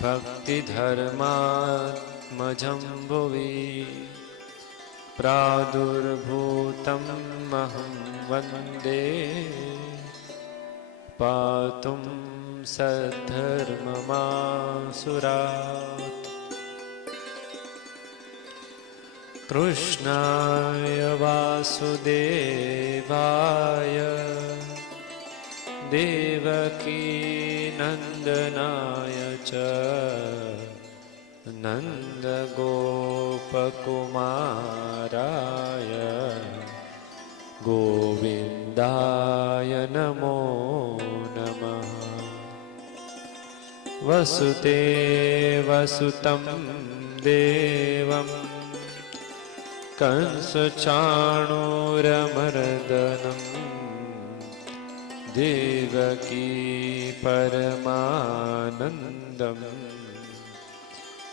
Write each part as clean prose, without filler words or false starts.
भक्तिधर्मात्मजं भुवि प्रादुर्भूतम् अहं वन्दे पातुं सद्धर्ममासुरात्। कृष्णाय वासुदेवाय देवकी नन्दनाय च नन्दगोपकुमाराय गोविन्दाय नमो नमः। वसुदेवसुतं देवं कंसचाणूरमर्दनं देवकी परमानन्दं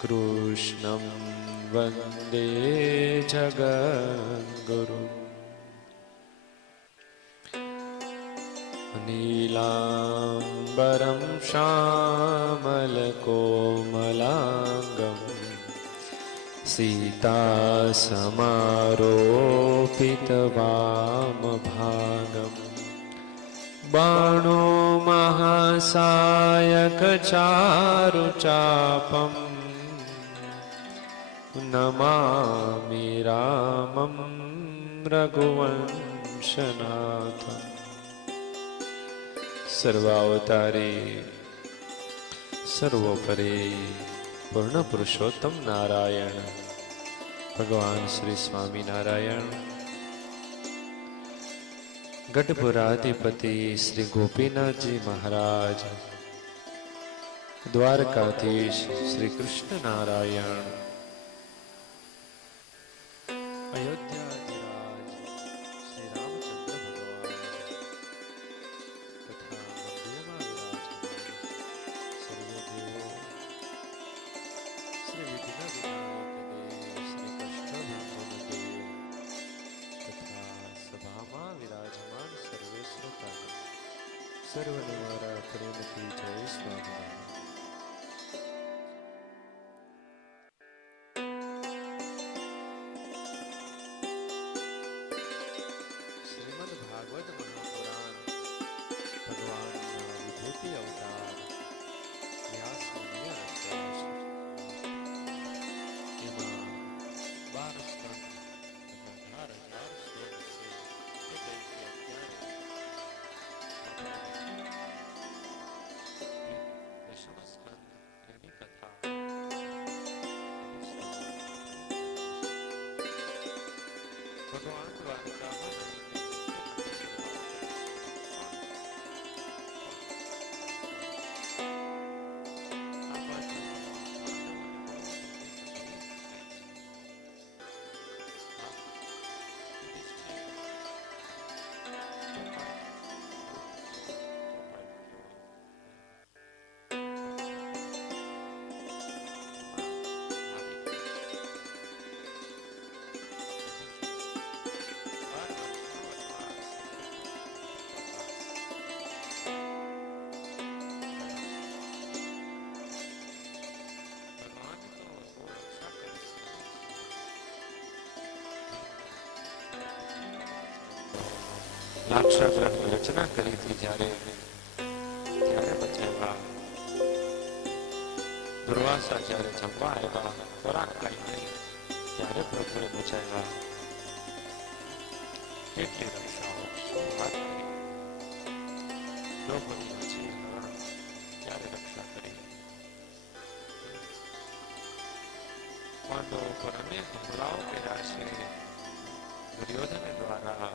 कृष्णं वन्दे जगद्गुरुम्। नीलाम्बरं श्यामलकोमलाङ्गं सीतासमारोपितवामभागम् बाणो महासायकचारुचापं नमामि रामं रघुवंशनाथम्। सर्वावतारी सर्वोपरि पूर्ण पुरुषोत्तम नारायण भगवान श्री स्वामी नारायण गढ़पुराधिपति श्री गोपीनाथ जी महाराज द्वारकाधीश श्री कृष्ण नारायण अयोध्याधिराज श्री रामचंद्र भगवान तथा मंदिरमा विराजमान सर्वदेव श्री विघ्न विनायक देव श्री कष्टभंजन देव तथा सभामा विराजमान सर्वे श्रोता सर्वनिवारा प्रेमती जय स्वामिनारायण। श्रीमद् भागवत महापुराण भगवान विभूति अवतार व्यास मुनिए रच्યા છે। એમાં 12 સ્કંદ તથા 18,000 શ્લોક છે। એ પૈકી અત્યારે દશમ સ્કંદ એની કથા ભગવાન દ્વારકામાં લાક્ષાગ્રહની રચના કરી હતી ત્યારે બચાવ્યા દુર્વાસા જ્યારે જમવા આવ્યા ખોરાક ખાઈ નહીં ત્યારે પ્રભુએ બચાવ્યા કેટલી રક્ષાઓ વાત કરી દ્રૌપદી પછી ત્યારે રક્ષા કરી પાંડવો પર અનેક હુમલાઓ કર્યા છે દુર્યોધન દ્વારા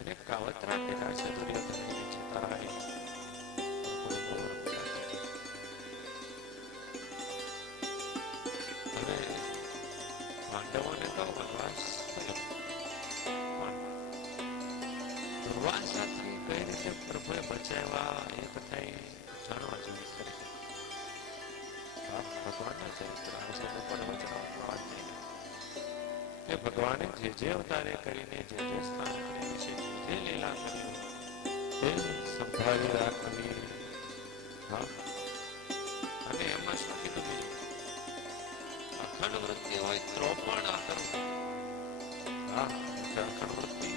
અનેક કાવતરા કર્યા છે દુર્યોધન છતાંય હવે પાંડવોને તો વનવાસ થયો દુર્વાસાથી કઈ રીતે પ્રભુએ બચાવ્યા એ કથા જાણવા જેવી ખરી ભગવાનના ચરિત્ર આજે પ્રવચનોમાં વાત નહીં કે ભગવાને જે અવતારે કરીને જે સ્થાન કર્યું છે જે લીલા કર્યું તે સંભાળી રાખવી અને એમાં અખંડ વૃત્તિ હોય તો પણ આ કરવું. હા, અખંડ વૃત્તિ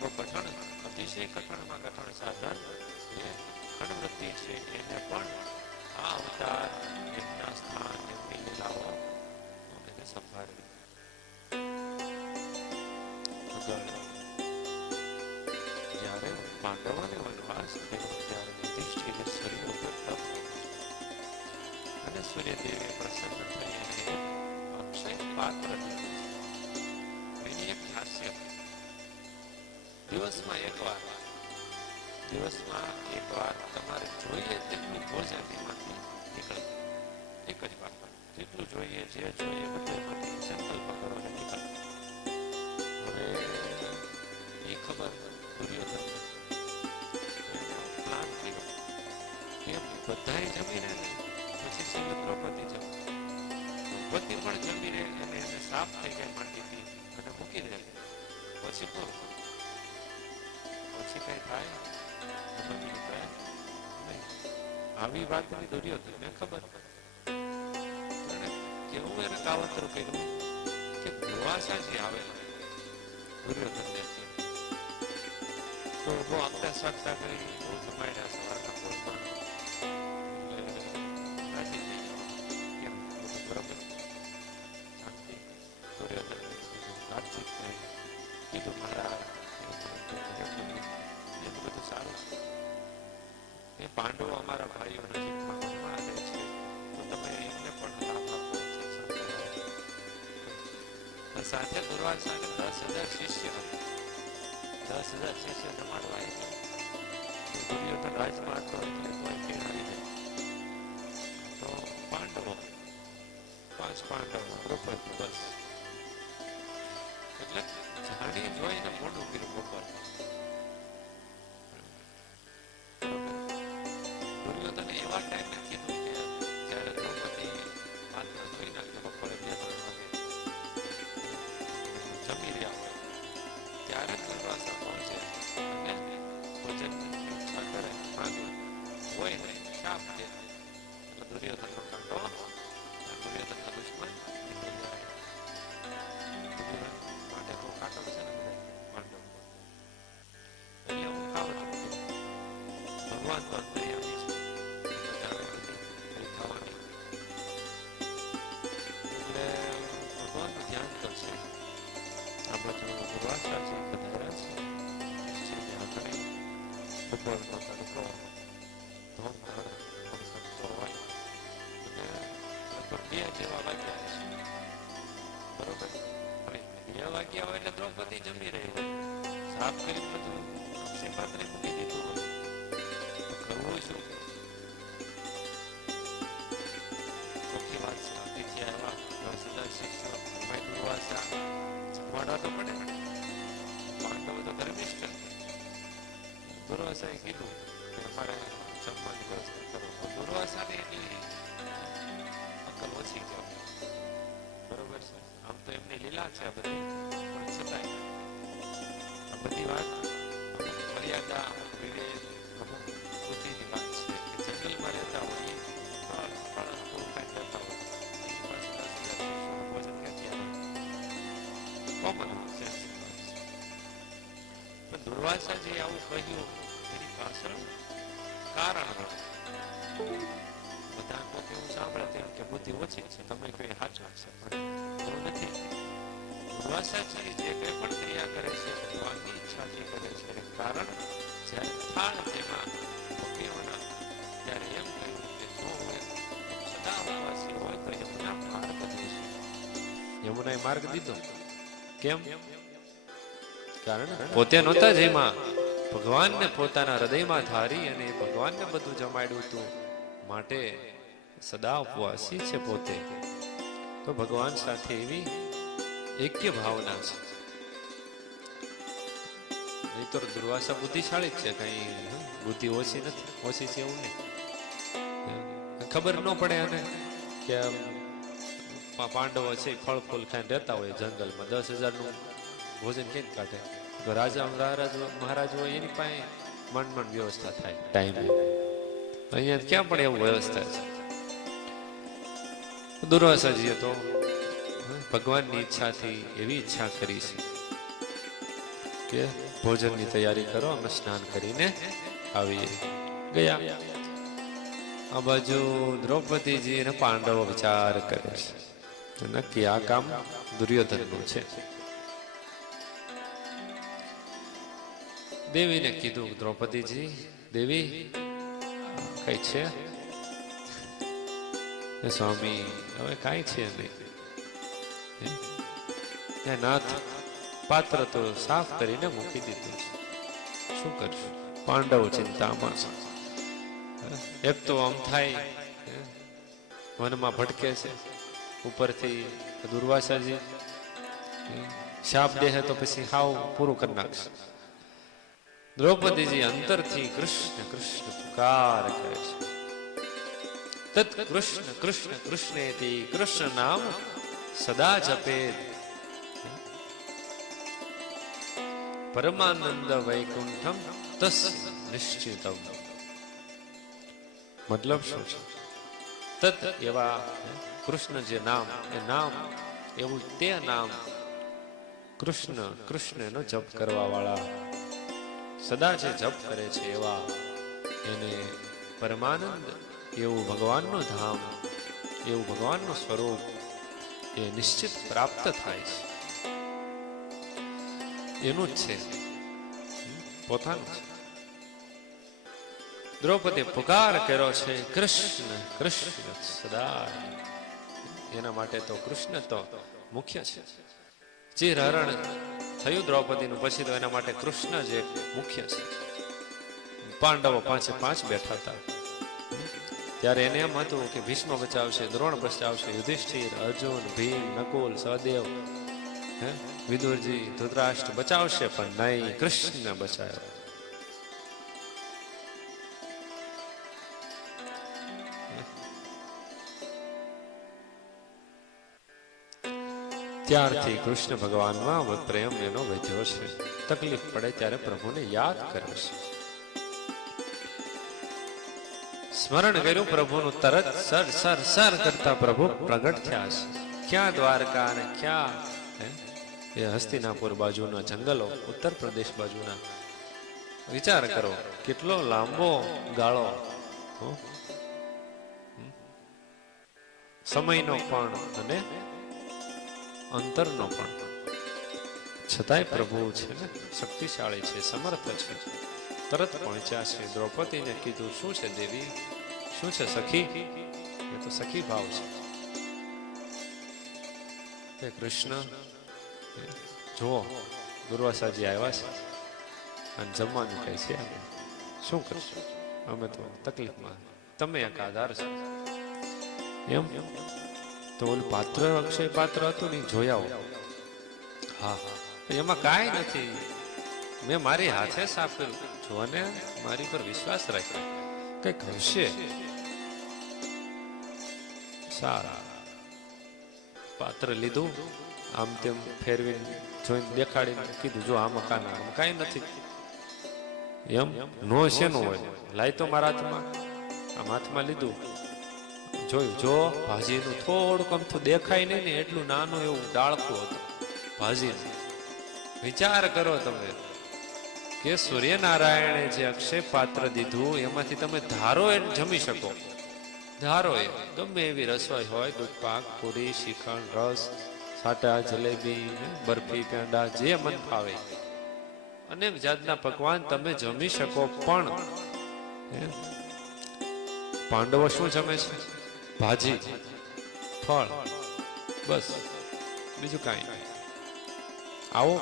તો કઠણ, અતિશય કઠણમાં કઠણ સાધન એ અખંડ વૃત્તિ છે. એને પણ આ અવતાર, એમના સ્થાન, એમની લીલાઓ એને સંભાળવી. જ્યારે પાંડવોને વનવાસ થયો ત્યારે યુધિષ્ઠિરે સૂર્ય ઉપર તપ અને સૂર્યદેવે પ્રસન્ન થઈ અને અક્ષય પાત્ર દીધું. એની એક ખાસિયત, દિવસમાં એકવાર તમારે જોઈએ તેટલું ભોજન એમાંથી નીકળે. એક જ વાર જેટલું જોઈએ, જે જોઈએ બધું એમાંથી સંકલ્પ કરો અને નીકળે. હવે એ ખબર દુર્યોધન પ્લાન કર્યો કે બધાએ જમી રહે પછી છેલ્લે દ્રૌપદી જમે. દ્રૌપદી પણ જમી રહે અને એને સાફ થઈ જાય માટીથી અને મૂકી દે પછી પૂરું. પછી કઈ થાય આવી વાતની દુર્યોધનને ખબર. કેવું એને કાવતરું કર્યું કે દુર્વાસાજી આવેલા દુર્યોધનને તો બહુ આગતા સાગતા કરી બહુ જમાડ્યા સવારના પોળમાં. એટલે રાજી થઈ કેમ બધું બરોબર શાંતિ. દુર્યોધન વાતચીત કરી કીધું મારા બધું સારું છે. એ પાંડવો અમારા ભાઈઓ નજીકમાં વનમાં રહે છે તો તમે એમને પણ લાભ આપો. સાથે દુર્વાસાને 10,000 શિષ્ય હતા. 10,000 શિષ્ય જમાડવા એટલે દુર્યોધન રાજમાં હતો એટલે કોઈ કે આવી જાય. તો પાંડવો 5 પાંડવો દ્રૌપદી બસ. એટલે જાણી જોઈને મોઢું કર્યું બપોર. દુર્યોધને એવા ટાઈમે કીધું કે જ્યારે દ્રૌપદી પાત્ર ધોઈ નાખે બપોરે 2-3 વાગે જમી રહ્યા હોય ત્યારે દુર્વાસા પહોંચે અને ભોજનની ઈચ્છા કરે, માંગે હોય ને શાપ દે. એટલે દુર્યોધનનો કાંટો, દુર્યોધનના દુશ્મન નીકળી જાય. દુર્યોધન માટે તો કાંટો છે ને બધા પાંડવ. એટલે હું ખાવત ભગવાન તો અંતર્યામી છે, જાણે બધી થવાની. એટલે ભગવાનનું ધ્યાન કરશે. આ બાજુ દુર્વાસાજી પધાર્યા છે. બપોરનો તડકો ધોમધાર તડકો હોય અને લગભગ 2 જેવા વાગ્યા છે. બરોબર. હવે 2 વાગ્યા હોય એટલે દ્રૌપદી જમી રહી હોય, સાફ કરીને બધું અક્ષય પાત્રે મૂકી દીધું હોય તો કરવું શું? ચોખ્ખી વાત છે. અતિથિ આવ્યા 10,000 શિષ્યો, ભાઈ દુર્વાસા જમવાડા તો પડે. પાંડવો તો ધર્મિષ્ઠ. દુર્વાસાએ કીધું કે અમારે જમવાની વ્યવસ્થા કરો. દુર્વાસાને એની અકલ ઓછી કહેવાય. બરોબર છે. આમ તો એમની લીલા છે આ બધી, પણ છતાંય આ બધી વાત અમુક મર્યાદા, અમુક વિવેક, અમુક બુદ્ધિની વાત છે કે જંગલમાં રહેતા હોય પૂરું ખાઈ રહેતા હોય એની પાસે 10,000 શિષ્યોનું ભોજન ક્યાંથી આવે? Common sense. પણ દુર્વાસાજી આવું કહ્યું એની પાછળ કારણ હતું. બધા કોઈ એવું સાંભળે તેમ કે બુદ્ધિ ઓછી છે, તમે કઈ સાચું છે, પણ એવું નથી. દુર્વાસાજી જે કઈ પણ ક્રિયા કરે છે ભગવાનની ઈચ્છાથી કરે છે. કારણ જ્યારે થાળ તેમાં ભક્તિઓના ત્યારે એમ કહ્યું કે જો હું સદા ઉપવાસી હોય તો યમુના માર્ગ દઈશ. યમુનાએ માર્ગ દીધો. કેમ? કારણ પોતે નહોતા જેમાં ભગવાનને પોતાના હૃદયમાં ધારી અને ભગવાનને બધું જમાડ્યું હતું. માટે સદા ઉપવાસી છે પોતે. તો ભગવાન સાથે એવી એક્ય ભાવના છે. નહીં તો દુર્વાસા બુદ્ધિશાળી જ છે, કઈ બુદ્ધિ ઓછી નથી. ઓછી છે એવું નહીં. ખબર ન પડે અને કે પાંડવો છે ફળ ફૂલ ખાઈને રહેતા હોય જંગલમાં, 10,000નું ભોજન કેમ કાઢે? તો રાજા મહારાજ હોય એની પાસે માંડ વ્યવસ્થા થાય ટાઈમે. અહીંયા ક્યાં પણ એવું વ્યવસ્થા છે. દુર્વાસાજીએ તો ભગવાનની ઈચ્છાથી એવી ઈચ્છા કરી છે કે ભોજનની તૈયારી કરો, અમે સ્નાન કરીને આવીએ. ગયા. આ બાજુ દ્રૌપદીજી અને પાંડવો વિચાર કરે છે, નક્કી આ કામ દુર્યોધનનું છે. દેવીને કીધું, દ્રૌપદીજી, દેવી કઈ છે? સ્વામી હવે કાંઈ છે નહીં, નાથ પાત્ર તો સાફ કરીને મૂકી દીધું છે, શું કરશું? પાંડવો ચિંતામાં છે. એક તો આમ થાય વનમાં ભટકે છે, ઉપરથી દુર્વાસાજી શાપ દેહે તો પછી હાવ પૂરું કરી નાખશે. દ્રૌપદીજી અંતરથી કૃષ્ણ કૃષ્ણ પુકાર કરે છે. તત કૃષ્ણ કૃષ્ણ કૃષ્ણેતિ કૃષ્ણ નામ સદા જપેત પરમાનંદ વૈકુંઠમ તસ નિશ્ચિતમ. મતલબ શું છે? તત એવા કૃષ્ણ જે નામ, એ નામ એવું તે નામ કૃષ્ણ કૃષ્ણનો જપ કરવા વાળા સદા જે જપ કરે છે એવા એને પરમાનંદ એવું ભગવાનનું ધામ, એવું ભગવાનનું સ્વરૂપ એ નિશ્ચિત પ્રાપ્ત થાય છે. એનું જ છે, પોતાનું છે. દ્રૌપદી પુકાર કર્યો છે કૃષ્ણ કૃષ્ણ સદા. એના માટે તો કૃષ્ણ તો મુખ્ય છે. ચીર હરણ થયું દ્રૌપદીનું પછી તો એના માટે કૃષ્ણ જ એક મુખ્ય છે. પાંડવો 5 બેઠા હતા ત્યારે એને એમ હતું કે ભીષ્મ બચાવશે, દ્રોણ બચાવશે, યુધિષ્ઠિર, અર્જુન, ભીમ, નકુલ, સહદેવ, વિદુરજી, ધૃતરાષ્ટ્ર બચાવશે, પણ નહીં, કૃષ્ણ બચાવ્યો. ત્યારથી કૃષ્ણ ભગવાનમાં પ્રેમ એનો વધ્યો છે. તકલીફ પડે ત્યારે પ્રભુને યાદ કરે છે, સ્મરણ કર્યું પ્રભુનું, તરત સર સર સર કરતા પ્રભુ પ્રગટ થયા છે. ક્યાં દ્વારકા અને ક્યાં એ હસ્તિનાપુર બાજુના જંગલો, ઉત્તર પ્રદેશ બાજુના. વિચાર કરો કેટલો લાંબો ગાળો, સમયનો પણ અને અંતરનો પણ, છતાંય પ્રભુ છે ને શક્તિશાળી છે, સમર્થ છે, તરત પહોંચ્યા છે. દ્રૌપદીને કીધું, શું છે દેવી, શું છે સખી? એ તો સખી ભાવ છે. કૃષ્ણ જુઓ, દુર્વાસાજી આવ્યા છે અને જમવાનું કહે છે, શું કરશું? અમે તો તકલીફમાં, તમે એક આધાર છો. એમ તો ઓલું પાત્ર, અક્ષય પાત્ર હતું ને, જોયા હો? હા, એમાં કાંઈ નથી, મેં મારી હાથે સાફ કર્યું. જોને મારી પર વિશ્વાસ રાખ્યો, કઈક હશે. સારા પાત્ર લીધું, આમ તેમ ફેરવીને જોઈને દેખાડીને કીધું, જો આમાં કાંઈ નથી. એમ નો શેનું હોય, લાય તો મારા હાથમાં. આમ હાથમાં લીધું, જોયું, જો ભાજીનું થોડુંક અમથું દેખાય નહીં ને એટલું નાનું એવું ડાળખું હતું ભાજીનું. વિચાર કરો તમે કે સૂર્યનારાયણે જે અક્ષય પાત્ર દીધું એમાંથી તમે ધારો એ જમી શકો. ધારો એ ગમે એવી રસોઈ હોય, દૂધ પાક, પૂરી, શ્રીખંડ, રસ, સાટા, જલેબી, બરફી, પેંડા, જે મન ફાવે અનેક જાતના પકવાન તમે જમી શકો. પણ પાંડવો શું જમે છે? ભાજી, ફળ, બસ, બીજું કાંઈ નહીં. આવો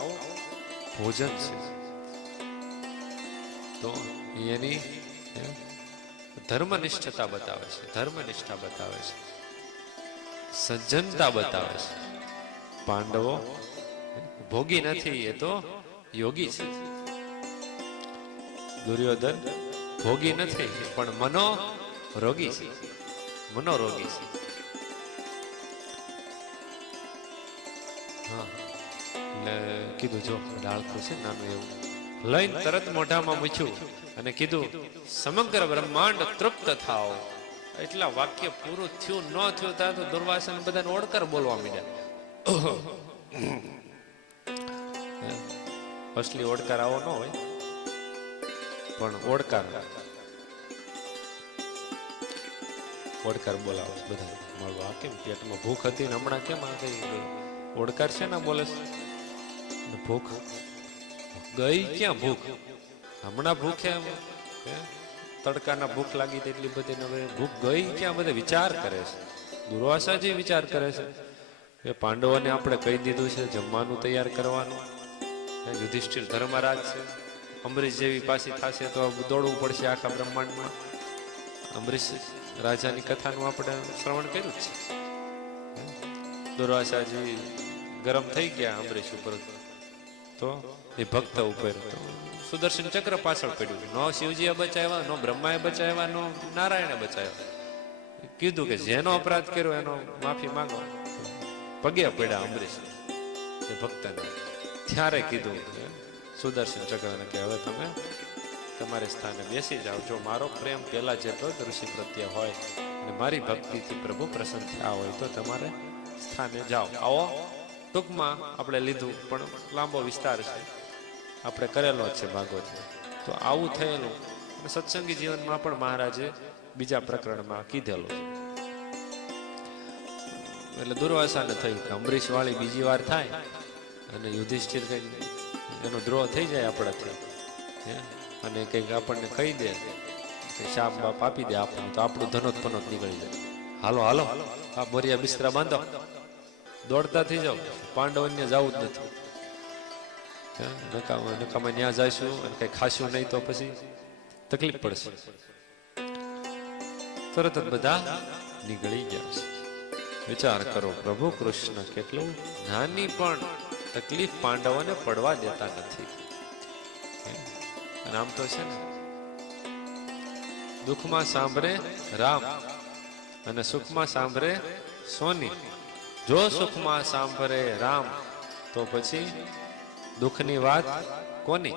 ભોજન છે. તો એની ધર્મનિષ્ઠતા બતાવે છે, ધર્મનિષ્ઠા બતાવે છે, સજ્જનતા બતાવે છે. પાંડવો ભોગી નથી, એ તો યોગી છે. દુર્યોધન ભોગી નથી પણ મનોરોગી છે, મનોરોગી છે. હા, એટલે કીધું, જો ડાળખું છે નાનું એવું, લઈને તરત મોઢામાં મૂક્યું અને કીધું, સમગ્ર બ્રહ્માંડ તૃપ્ત થાઓ, એટલા વાક્ય પૂરું થયું ન થયું ત્યાં તો દુર્વાસા બધાને ઓડકાર બોલવા માંડ્યા. અસલી ઓડકાર આવો ન હોય, પણ ઓડકાર બોલાવે બધા મળવા. કેમ પેટમાં ભૂખ હતી ને હમણાં કેમ આ ગઈ? ઓડકાર છે ને બોલે ભૂખ ગઈ ક્યાં? ભૂખ હમણાં ભૂખ્યા, તડકાના ભૂખ લાગી એટલી બધી, હવે ભૂખ ગઈ ક્યાં? બધા વિચાર કરે છે. દુર્વાસાજી વિચાર કરે છે એ પાંડવોને આપણે કહી દીધું છે જમવાનું તૈયાર કરવાનું. યુધિષ્ઠિર ધર્મરાજ છે, અમરીશ જેવી પાછી થશે તો દોડવું પડશે આખા બ્રહ્માંડમાં. અમરીશ રાજાની કથાનું આપણે શ્રવણ કર્યું જ છે. દુર્વાસાજી ગરમ થઈ ગયા અમરીશ ઉપર, તો એ ભક્ત ઉપર તો સુદર્શન ચક્ર પાછળ પડ્યું. નો શિવજીએ બચાવ્યા, નો બ્રહ્માએ બચાવ્યા, નો નારાયણે બચાવ્યા. કીધું કે જેનો અપરાધ કર્યો એનો માફી માંગો. પગે પડ્યા અમરીશ એ ભક્તને. ત્યારે કીધું સુદર્શન ચક્રને કે હવે તમે તમારે સ્થાને બેસી જાઓ. જો મારો પ્રેમ પેલા જેટલો જ ઋષિ પ્રત્યે હોય અને મારી ભક્તિથી પ્રભુ પ્રસન્ન થયા હોય તો તમારે સ્થાને જાઓ. આવો ટૂંકમાં આપણે લીધું, પણ લાંબો વિસ્તાર છે, આપણે કરેલો જ છે ભાગવતમાં. તો આવું થયેલું અને સત્સંગી જીવનમાં પણ મહારાજે બીજા પ્રકરણમાં કીધેલું છે. એટલે દુર્વાસાને થયું કે અમરીશ વાળી બીજી વાર થાય અને યુધિષ્ઠિર કઈ એનો દ્રોહ થઈ જાય આપણાથી, અને કંઈક આપણને કહી દે કે શાપ બાપ આપી દે આપણું, તો આપણું ધનોત પનોત નીકળી જાય. હાલો હાલો આ બોરિયા બિસ્તરા બાંધો, દોડતા થઈ જાઓ. પાંડવોને જવું જ નથી. નકામાં ત્યાં જઈશું અને કઈ ખાશું નહીં તો પછી તકલીફ પડશે. તરત જ બધા નીકળી ગયા છે. વિચાર કરો, પ્રભુ કૃષ્ણ કેટલું નાની પણ તકલીફ પાંડવોને પડવા દેતા નથી. અને આમ તો છે ને, દુઃખમાં સાંભળે રામ અને સુખમાં સાંભળે સોની. જો સુખમાં સાંભળે રામ તો પછી દુઃખની વાત કોની?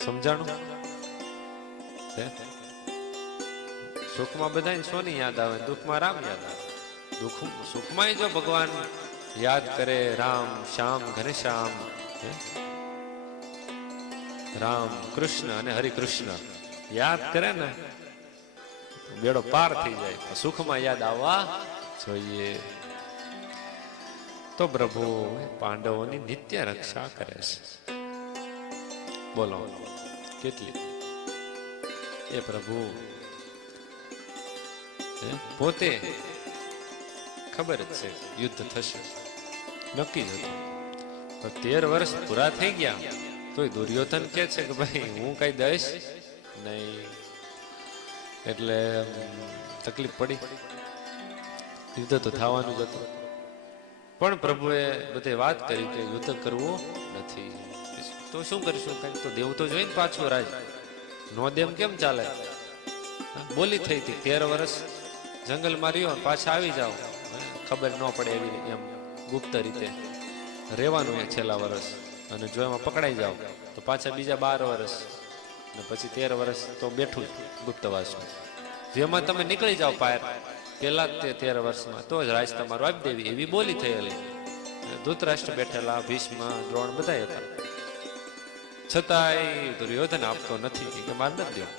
સમજાણું? સુખમાં બધાને સોની યાદ આવે, દુઃખમાં રામ યાદ આવે. સુખમાં જો ભગવાન યાદ કરે રામ શ્યામ ઘનશ્યામ, રામ કૃષ્ણ અને હરિકૃષ્ણ યાદ કરે ને બેડો પાર થઈ જાય. સુખમાં યાદ આવવા જોઈએ. તો પ્રભુ પાંડવોની નિત્ય રક્ષા કરે છે. બોલો કેટલી એ પ્રભુ પોતે ખબર જ છે યુદ્ધ થશે, નક્કી જ હતું. 13 વર્ષ પૂરા થઈ ગયા તોય દુર્યોધન કે છે કે ભાઈ હું કઈ દઈશ નહીં. એટલે તકલીફ પડી, યુદ્ધ તો થવાનું જ હતું. પણ પ્રભુએ બધે વાત કરી કે યુદ્ધ કરવું નથી. તો શું કરીશું? કઈક તો દેવું તો જોઈએ ને પાછું રાજ. નો દેમ કેમ ચાલે? બોલી થઈ હતી 13 વર્ષ જંગલમાં રહ્યો, પાછા આવી જાઓ, ખબર ન પડે એવી એમ ગુપ્ત રીતે રહેવાનું એક છેલ્લા વર્ષ. અને જો એમાં પકડાઈ જાઓ તો પાછા બીજા 12 વર્ષ ને પછી 13 વર્ષ તો બેઠું જ ગુપ્તવાસમાં. જેમાં તમે નીકળી જાઓ પાર પેલા જ 13 વર્ષમાં તો જ રાજ તમારું આપી દેવી, એવી બોલી થયેલી. ધૃતરાષ્ટ્ર બેઠેલા, ભીષ્મ, દ્રોણ બધા હતા. છતાંય દુર્યોધન આપતો નથી કે માર નથી દેવું,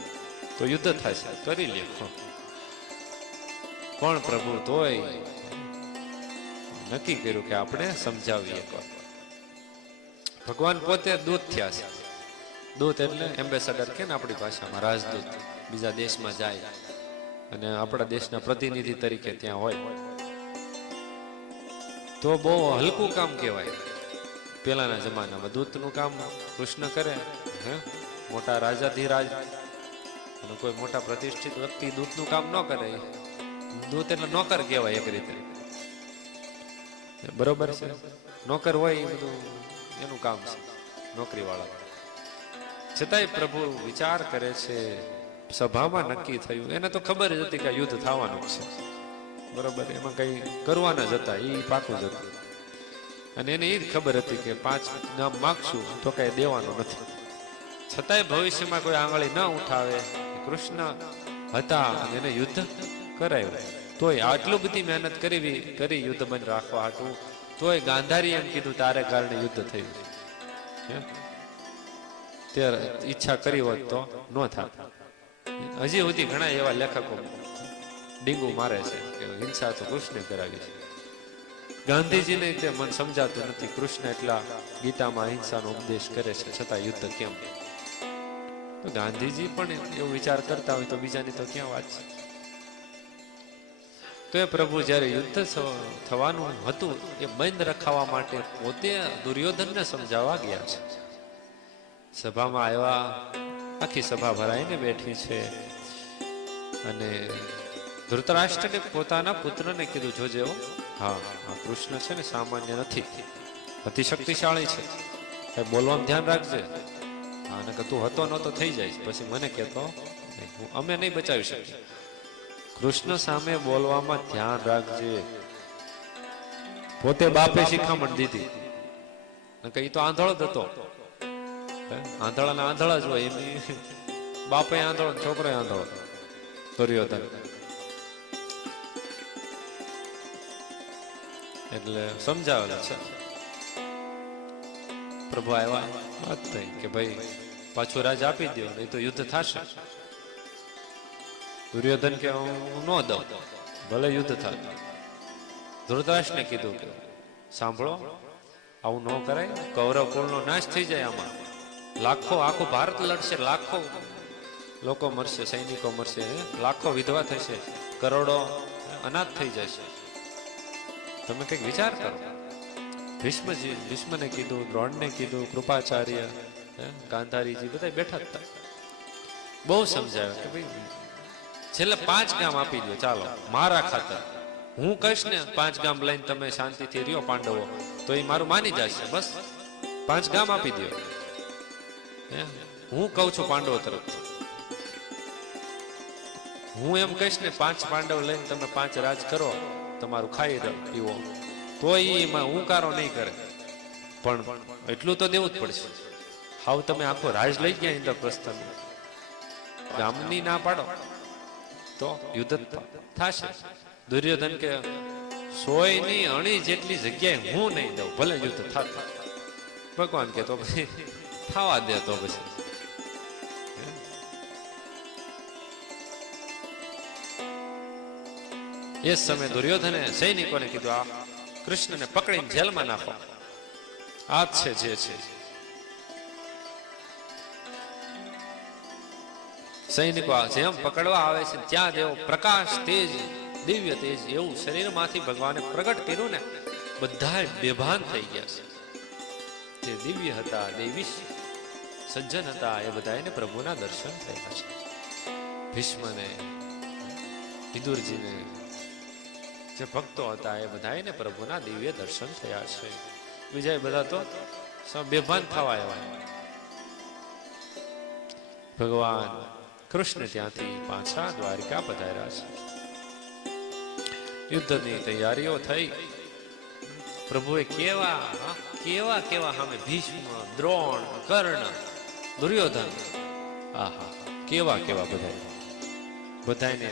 તો યુદ્ધ થશે, કરી લે. પણ પ્રભુ તોય નક્કી કર્યું કે આપણે સમજાવીએ. ભગવાન પોતે દૂત થયા છે. દૂત એટલે એમ્બેસેડર કે ને આપણી ભાષામાં, રાજદૂત. બીજા દેશમાં જાય અને આપણા દેશના પ્રતિનિધિ તરીકે ત્યાં હોય તો બહુ હલકું કામ કહેવાય. પેલાના જમાનામાં દૂતનું કામ કૃષ્ણ કરે. મોટા રાજાધિરાજ અને કોઈ મોટા પ્રતિષ્ઠિત વ્યક્તિ દૂતનું કામ ન કરે. દૂત એટલે નોકર કહેવાય એક રીતે, બરોબર છે? નોકર હોય એ બધું એનું કામ છે, નોકરી વાળા. છતાંય પ્રભુ વિચાર કરે છે. સભામાં નક્કી થયું, એને તો ખબર જ હતી કે યુદ્ધ થવાનું છે, બરોબર? એમાં કઈ કરવાના જ હતા, એ પાકું જ હતું. અને એને એ જ ખબર હતી કે 5 નામ માગશું તો કઈ દેવાનું નથી. છતાંય ભવિષ્યમાં કોઈ આંગળી ન ઉઠાવે, કૃષ્ણ હતા, એને યુદ્ધ કરાયું. તોય આટલું બધી મહેનત કરી યુદ્ધ બંધ રાખવા હાટું, તોય ગાંધારી એમ કીધું તારે કારણે યુદ્ધ થયું. તે ઈચ્છા કરી હોત તો ન થાત. હજી સુધી ઘણા એવા લેખકો ડીંગુ મારે છે કે હિંસા તો કૃષ્ણે કરાવી છે. ગાંધીજીને તે મન સમજાતું નથી, કૃષ્ણ એટલા ગીતામાં હિંસાનો ઉપદેશ કરે છે છતાં યુદ્ધ કેમ? તો ગાંધીજી પણ એવો વિચાર કરતા હોય તો બીજાની તો ક્યાં વાત છે? તો એ પ્રભુ જ્યારે યુદ્ધ થવાનું હતું એ બંધ રખાવવા માટે પોતે દુર્યોધનને સમજાવવા ગયા છે. સભામાં આવ્યા, આખી સભા ભરાઈને બેઠી છે અને ધૃતરાષ્ટ્રને પોતાના પુત્રને કીધું, જોજે હા કૃષ્ણ છે ને સામાન્ય નથી, અતિ શક્તિશાળી છે, બોલવાનું ધ્યાન રાખજે. હા ને તું હતો નહોતો થઈ જાય પછી મને કહેતો અમે નહીં બચાવી શકીએ. કૃષ્ણ સામે બોલવામાં ધ્યાન રાખજે. પોતે બાપે શિખામણ દીધી. એ તો આંધળો જ હતો, આંધળાના આંધળા જ હોય. એમની બાપે આંધળો, છોકરો આંધળો, દુર્યોધન. એટલે સમજાવેલા છે. પ્રભુ આવ્યા, વાત થઈ કે ભાઈ પાછું રાજ આપી દો, નહીં તો યુદ્ધ થશે. દુર્યોધન કે હું ન દઉં, ભલે યુદ્ધ થાય. ધૃતરાષ્ટ્રને કીધું કે સાંભળો, આવું ન કરાય, કૌરવ કુળનો નાશ થઈ જાય. આમાં લાખો, આખું ભારત લડશે, લાખો લોકો મરશે, સૈનિકો મરશે, લાખો વિધવા થશે, કરોડો અનાથ થઈ જશે. તમે કઈક વિચાર કરો. ભીષ્મને કીધું, દ્રોણને કીધું, કૃપાચાર્ય, ગાંધારીજી બધા બેઠા હતા. બહુ સમજાવ્યું કે ભાઈ છેલ્લે 5 ગામ આપી દો, ચાલો મારા ખાતર. હું કહીશ ને 5 ગામ લઈને તમે શાંતિથી રહ્યો પાંડવો, તો એ મારું માની જશે. બસ 5 ગામ આપી દો. હું કઉ છું પાંડવો તરફથી. હું એમ કહીશ ને 5 પાંડવ લઈને તમે 5 રાજ કરો, તમારું ખાઈ પીવો, તો એમાં હુંકારો નહીં કરે. પણ એટલું તો દેવું જ પડશે. હાવ તમે આખો રાજ લઈ ગયા ઇન્દ્રપ્રસ્થનો, ગામની ના પાડો તો યુદ્ધ થશે. દુર્યોધન કે 100 ની અણી જેટલી જગ્યાએ હું નહીં દઉં, ભલે યુદ્ધ થતા. ભગવાન કે તો પછી થવા દે. તો પછી એ સમય દુર્યોધને સૈનિકોને કીધું, આ કૃષ્ણને પકડીને જેલમાં નાખો. આ છે જે છે. સૈનિકો જેમ પકડવા આવે છે ત્યાં દેવો પ્રકાશ, તેજ, દિવ્ય તેજ એવું શરીરમાંથી ભગવાને પ્રગટ કર્યું ને, બધા બેભાન થઈ ગયા છે. જે દિવ્ય હતા, દેવી સજ્જન હતા, એ બધાને પ્રભુના દર્શન થયા છે. ભીષ્મને, વિદુરજીને, જે ભક્તો હતા એ બધાને પ્રભુના દિવ્ય દર્શન થયા છે. બીજા બધા તો બેભાન થવા આવ્યા. ભગવાન કૃષ્ણ ત્યાંથી પાછા દ્વારિકા પધાર્યા છે. યુદ્ધની તૈયારીઓ થઈ. પ્રભુએ કેવા કેવા કેવા સામે ભીષ્મ, દ્રોણ, કર્ણ, દુર્યોધન, આહા કેવા કેવા બધાને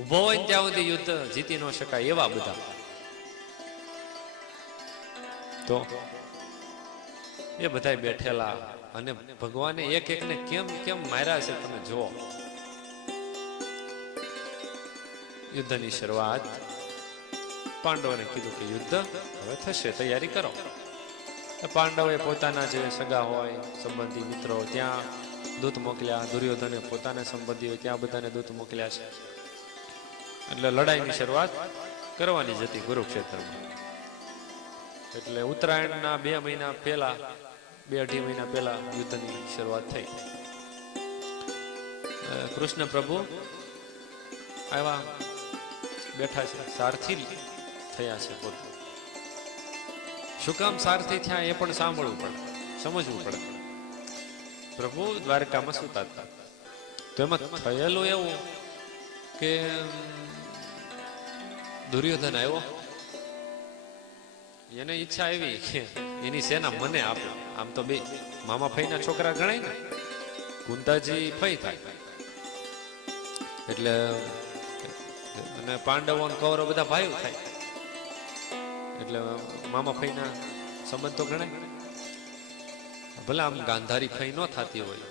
ઉભો હોય ને ત્યાં સુધી યુદ્ધ જીતી ન શકાય એવા બધા. તો એ બધા બેઠેલા અને ભગવાને એક એકને કેમ કેમ માર્યા છે તમે જુઓ. યુદ્ધની શરૂઆત પાંડવોને કીધું કે યુદ્ધ હવે થશે, તૈયારી કરો. પાંડવોએ પોતાના જે સગા હોય, સંબંધી મિત્રો ત્યાં દૂત મોકલ્યા. દુર્યોધને પોતાના સંબંધીઓ ત્યાં બધાને દૂત મોકલ્યા છે. એટલે લડાઈની શરૂઆત કરવાની જ હતી કુરુક્ષેત્રમાં. એટલે ઉત્તરાયણના 2 મહિના પહેલા, 2-2.5 મહિના પહેલા યુદ્ધની શરૂઆત થઈ. કૃષ્ણ પ્રભુ આવ્યા, બેઠા છે, સારથી થયા છે પોતે. શું કામ સારથી થયા એ પણ સાંભળવું પડે, સમજવું પડે. પ્રભુ દ્વારકામાં સુતા હતા. તો એમાં થયેલું એવું કે દુર્યોધન આવ્યો. એને ઈચ્છા આવી કે એની સેના મને આપે. આમ તો બે મામા ફઈના છોકરા ગણાય ને, કુંતાજી ફઈ થાય. એટલે અને પાંડવો અને કૌરવ બધા ભાઈઓ થાય, એટલે મામા ફઈના સંબંધ તો ગણાય. ભલે આમ ગાંધારી ફઈ ન થતી હોય,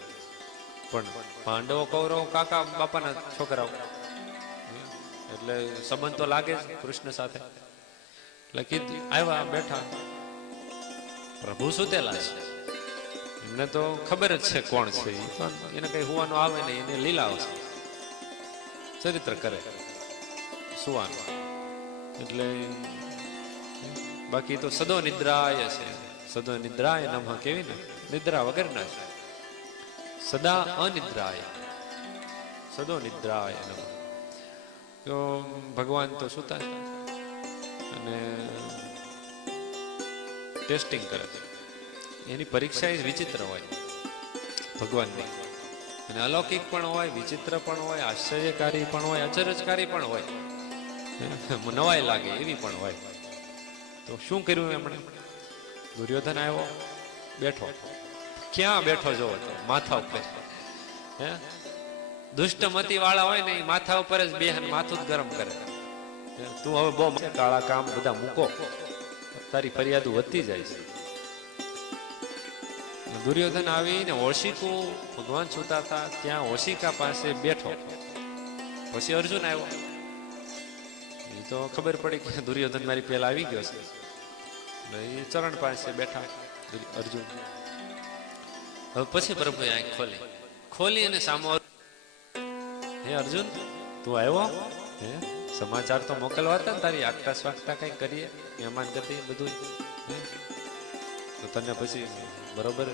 પણ પાંડવો કૌરવ કાકા બાપાના છોકરાઓ, એટલે સંબંધ તો લાગે જ કૃષ્ણ સાથે. એટલે કીધું આવ્યા બેઠા, પ્રભુ સુતેલા છે, એમને તો ખબર જ છે કોણ છે, એને કઈ હુવાનું આવે નહીં, એને લીલા આવશે, ચરિત્ર કરે સુવાનું. એટલે બાકી તો સદો નિદ્રાય છે, સદો નિદ્રાય નમઃ કેવી ને, નિદ્રા વગરના છે, સદા અનિદ્રાય, સદો નિદ્રાય નમઃ. તો ભગવાન તો સુતા છે અને ટેસ્ટિંગ કરે છે. એની પરીક્ષા એ વિચિત્ર હોય ભગવાનની, અને અલૌકિક પણ હોય, વિચિત્ર પણ હોય, આશ્ચર્યકારી પણ હોય, અચરજકારી પણ હોય, નવાઈ લાગે એવી પણ હોય. તો શું કર્યું એમણે? દુર્યોધન આવ્યો, બેઠો. ક્યાં બેઠો જોવો તો માથા ઉપર. હે દુષ્ટમતી વાળા હોય ને એ માથા ઉપર જ બેહન માથું જ ગરમ કરે. તું હવે બહુ કાળા કામ બધા મૂકો, તારી ફરિયાદ વધતી જાય છે. દુર્યોધન આવીને ઓશિકું ભગવાન સુતા હતા ત્યાં ઓશિકા પાસે બેઠો. પછી અર્જુન આવ્યો, એ તો ખબર પડી કે દુર્યોધન મારી પહેલા આવી ગયો છે. એ ચરણ પાસે બેઠા અર્જુન. હવે પછી પ્રભુએ આંખ ખોલી અને સામો, હે અર્જુન તું આવ્યો? હે સમાચાર તો મોકલવા હતા ને, તારી આગતા સ્વાગતા કઈ કરીએ, મહેમાન ગતિ બધું, તો તને પછી બરોબર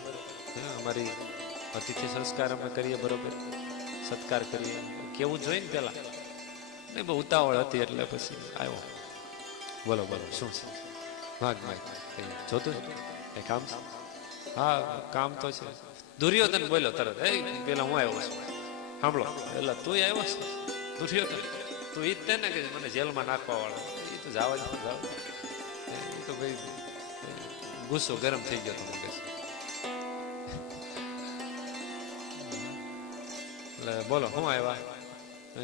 અમારી અતિથિ સંસ્કાર અમે કરીએ, બરોબર સત્કાર કરીએ, કેવું જોઈએ ને પેલા. નહીં બહુ ઉતાવળ હતી એટલે પછી આવ્યો. બોલો બોલો શું છે? ભાગ ભાઈ જોતું એ કામ? હા કામ તો છે. દુર્યોધન બોલ્યો તરત, એ પેલા હું આવ્યો છું, સાંભળો. એટલે તું આવ્યો છે દુર્યોધન? તું ઈ જ તે ને કે મને જેલમાં નાખવા વાળો? એ તો જવા જ જાવ. એ તો ભાઈ ગુસ્સો ગરમ થઈ ગયો તમે કે. એટલે બોલો હું આવ્યા?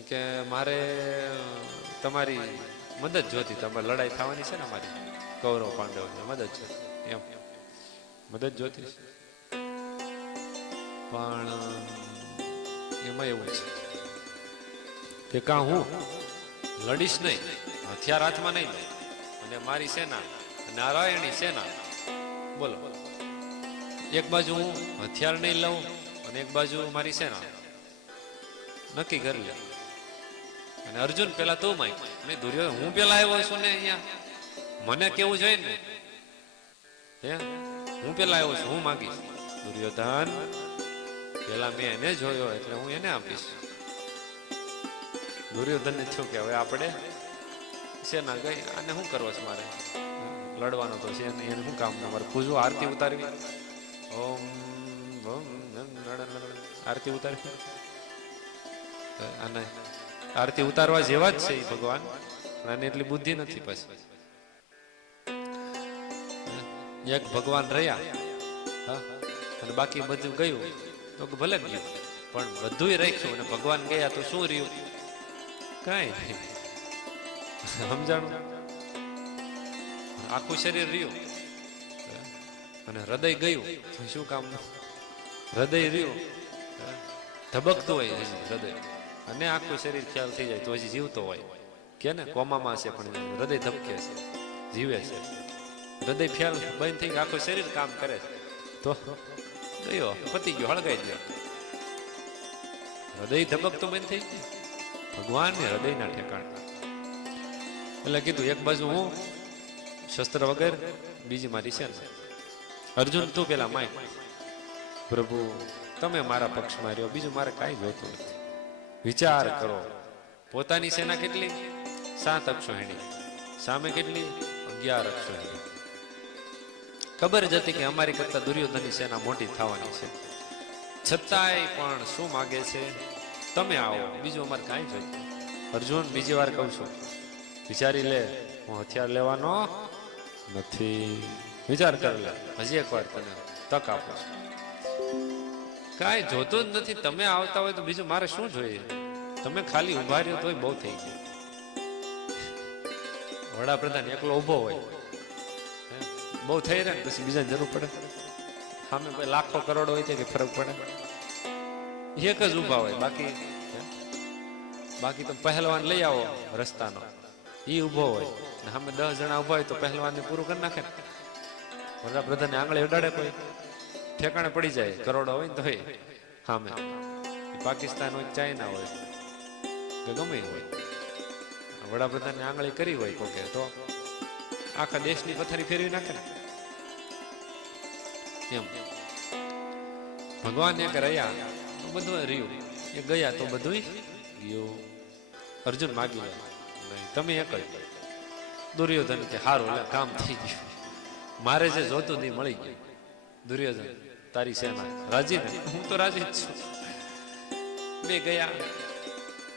કે મારે તમારી મદદ જોતી, તમારે લડાઈ થવાની છે ને અમારી કૌરવ પાંડવ, મદદ જોતી. એમ મદદ જોતી પણ એમાં એવું છે કે કા હું લડીશ નહીં, હથિયાર હાથમાં નહીં લઉં, અને મારી સેના નારાયણી સેના, બોલો એક બાજુ હું હથિયાર નહીં લઉં અને એક બાજુ મારી સેના, નક્કી કરી લે. અને અર્જુન પેલા તું માય નહીં, દુર્યોધન હું પેલા આવ્યો છું ને અહીંયા, મને કેવું જોઈએ ને, હે હું પેલા આવ્યો છું, હું માંગીશ. દુર્યોધન પેલા મેં એને જોયો એટલે હું એને આપીશ. દુર્યોધન ને થયું કે હવે આપણે સેના ગઈ, આને શું કરવો છે મારે? લડવાનો તો છે એને શું કામ? મારે પૂજવું, આરતી ઉતારવી, ઓમ આરતી ઉતારવી. અને આરતી ઉતારવા જેવા જ છે એ ભગવાન, અને એટલી બુદ્ધિ નથી. પછી એક ભગવાન રહ્યા, હા, અને બાકી બધું ગયું તો ભલે ગયું, પણ બધું રાખ્યું અને ભગવાન ગયા તો શું રહ્યું? કઈ નહીં. સમજાણું? આખું શરીર રહ્યું અને હૃદય ગયું, શું કામ? હૃદય રહ્યું, ધબકતું હોય હૃદય, અને આખું શરીર ખ્યાલ થઈ જાય તો હજી જીવતો હોય. કે ને કોમામાં છે પણ હૃદય ધબકે છે, જીવે છે. હૃદય ખ્યાલ બંધ થઈ આખું શરીર કામ કરે છે તો ગયો, પતી ગયો, હળગાઈ ગયો. હૃદય ધબકતું બંધ થઈ ગયું, ભગવાન ને હૃદયના ઠેકાણા. એટલે કીધું એક બાજુ હું શસ્ત્ર વગર, બીજી મારી સેના. અર્જુન તું પેલા માય, પ્રભુ તમે મારા પક્ષમાં રહ્યો, બીજું મારે કાંઈ જોતું નથી. વિચાર કરો, પોતાની સેના કેટલી? 7 અક્ષોહિણી, સામે કેટલી? 11 અક્ષોહિણી. ખબર જ હતી કે અમારી કરતા દુર્યોધનની સેના મોટી થવાની છે, છતાંય પણ શું માગે છે? તમે આવો, બીજું અમારે કાંઈ જોઈએ. અર્જુન બીજી વાર કહું છું, વિચારી લે, હું હથિયાર લેવાનો નથી. વિચાર કરી લે, હજી એક વાર તને તક આપું છું. કાંઈ જોતું જ નથી, તમે આવતા હોય તો બીજું મારે શું જોઈએ? તમે ખાલી ઉભા રહ્યો તોય બહુ થઈ ગયું. વડાપ્રધાન એકલો ઉભો હોય, બહુ થઈ રહ્યા ને પછી બીજાને જરૂર પડે. સામે ભાઈ લાખો કરોડો હોય છે કે ફરક પડે? એક જ ઉભા હોય. બાકી તમે પહેલવાન લઈ આવો રસ્તાનો, ઈ ઉભો હોય. સામે 10 જણા ઉભા હોય તો પહેલવાનને પૂરું કરી નાખે. વડાપ્રધાનને આંગળે અડાડે કોઈ ઠેકાણે પડી જાય. કરોડો હોય ને તો સામે પાકિસ્તાન હોય, ચાઇના હોય કે ગમે હોય, વડાપ્રધાનને આંગળી કરી હોય કોકે તો આખા દેશની પથારી ફેરવી નાખે ને. એમ ભગવાન એક રહ્યા બધું રહ્યું, એ ગયા તો બધું ગયું. અર્જુન માગી લે નહીં, તમે એક જ. દુર્યોધન કે હારું એટલે કામ થઈ ગયું, મારે જે જોતું નહીં મળી ગયું. દુર્યોધન તારી સેના રાજી ને? હું તો રાજી જ છું. બે ગયા.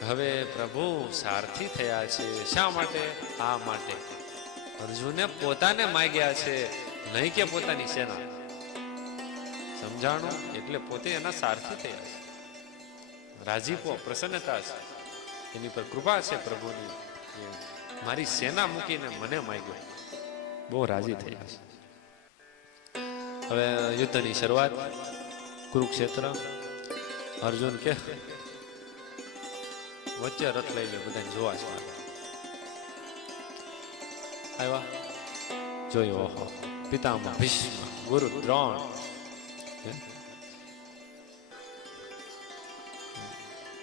હવે પ્રભુ સારથી થયા છે. શા માટે? આ માટે અર્જુને પોતાને માગ્યા છે, નહીં કે પોતાની સેના. સમજાણું? એટલે પોતે એના સારથી થયા છે. રાજીપો, પ્રસન્નતા છે એની પર, કૃપા છે પ્રભુની. મારી સેના મૂકીને મને માગ્યો, બહુ રાજી થયા છે. હવે યુદ્ધની શરૂઆત. કુરુક્ષેત્ર. અર્જુન કે વચ્ચે રથ લઈ લે, બધાને જોવા છે. આવ્યા, જોયો, ઓહો, પિતામહ ભીષ્મ, ગુરુ દ્રોણ,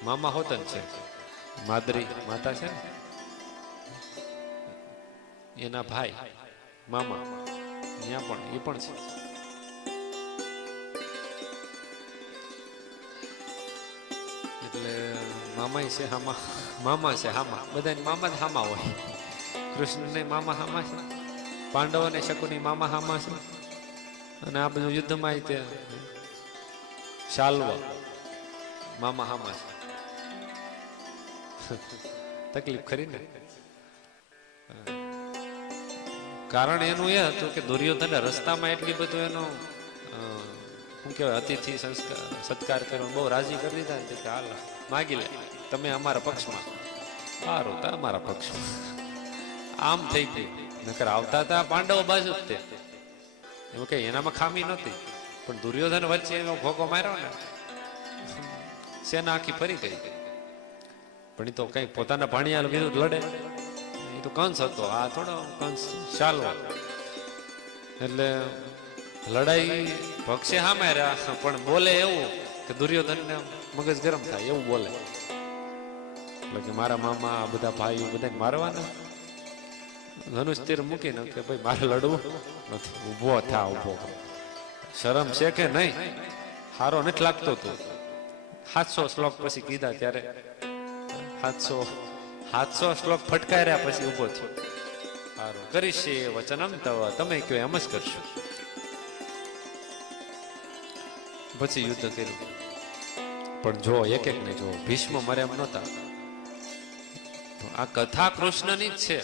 મામા હોતન છે, માદરી માતા છે ને એના ભાઈ મામા, ત્યાં પણ એ પણ છે. એટલે મામા છે હામા, મામા છે હામા, બધા મામા જ હામા હોય. કૃષ્ણને મામા હામા છે, પાંડવોને શકુની મામા હામા છે, અને આ બધું યુદ્ધમાં તે શાલ્વ મામા હામા છે. તકલીફ ખરી ને. કારણ એનું એ હતું કે દુર્યોધન રસ્તામાં એટલી બધું એનો શું કહેવાય અતિથિ સત્કાર કર્યો, બહુ રાજી કરી દીધા ને કે હાલ માગી લે, તમે અમારા પક્ષમાં. સારું, તો અમારા પક્ષમાં. આમ થઈ ગયું. નકર આવતા હતા પાંડવો બાજુ જ તે, એમાં કઈ એનામાં ખામી નહોતી. પણ દુર્યોધન વચ્ચે એનો ભોગો માર્યો ને, સેના આખી ફરી ગઈ. પણ એ તો કઈ પોતાના ભાણિયા વિરુદ્ધ લડે. એ તો કંસ હતો, આ થોડો કંસ ચાલવો. એટલે લડાઈ પક્ષે હા માર્યા, પણ બોલે એવું કે દુર્યોધન ને મગજ ગરમ થાય એવું બોલે. એટલે કે મારા મામા, આ બધા ભાઈઓ બધાને મારવાના. ધનુષ તીર મૂકીને કે ભાઈ મારે લડવું નથી, ઉભો થા, ઉભો. શરમ છે કે નહીં? હારો નથી લાગતો તું. 700 શ્લોક પછી કીધા ત્યારે 700 શ્લોક ફટકાર્યા પછી ઉભો થયો. હારું કરીશ વચનમ તવ, તમે કયો એમ જ કરશો. પછી યુદ્ધ કર્યું. પણ જો એક એક ને જો, ભીષ્મ મરે એમ નહોતા. આ કથા કૃષ્ણની જ છે,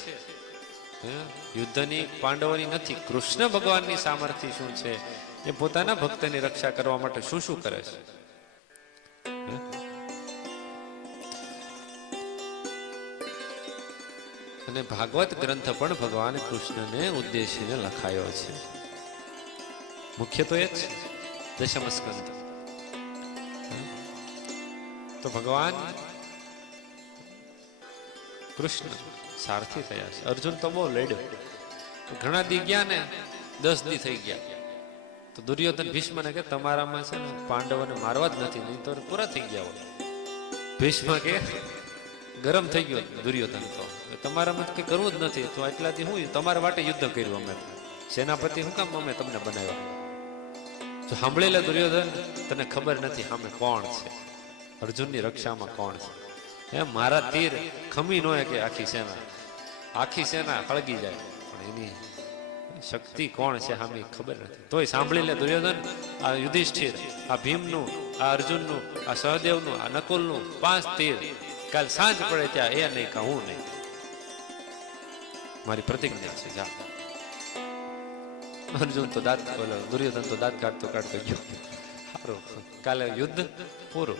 યુદ્ધની પાંડવોની નથી. કૃષ્ણ ભગવાનની સામર્થ્ય શું છે, એ પોતાના ભક્તની રક્ષા કરવા માટે શું શું કરે છે. અને ભાગવત ગ્રંથ પણ ભગવાન કૃષ્ણને ઉદ્દેશીને લખાયો છે. મુખ્ય તો એ જ છે, દશમ સ્કંદ. તો ભગવાન કૃષ્ણ સારથી થયા છે. અર્જુન તો બહુ લડ્યો, ઘણા દી ગયા ને, 10 દી થઈ ગયા. તો દુર્યોધન ભીષ્મને કે તમારામાં છે ને પાંડવોને મારવા જ નથી, નહીં તો પૂરા થઈ ગયા હોય. ભીષ્મ કે ગરમ થઈ ગયો દુર્યોધન, તો તમારામાં કઈ કરવું જ નથી, તો એટલાથી હું તમારા માટે યુદ્ધ કર્યું. અમે સેનાપતિ શું કામ અમે તમને બનાવ્યા? જો સાંભળી લે દુર્યોધન, તને ખબર નથી સામે કોણ છે, અર્જુનની રક્ષામાં કોણ છે. એમ મારા તીર ખમી નો કે આખી સેના હળગી જાય, પણ એની શક્તિ કોણ છે સામે ખબર નથી. તોય સાંભળી લે દુર્યોધન, આ યુધિષ્ઠિર, આ ભીમનું, આ અર્જુનનું, આ સહદેવનું, આ નકુલનું 5 તીર કાલ સાંજ પડે ત્યાં એ નહીં કહું નહીં, મારી પ્રતિજ્ઞા છે. જા. અર્જુન તો દાંત, દુર્યોધન તો દાંત કાઢતો ગયો. સારું, કાલે યુદ્ધ પૂરું.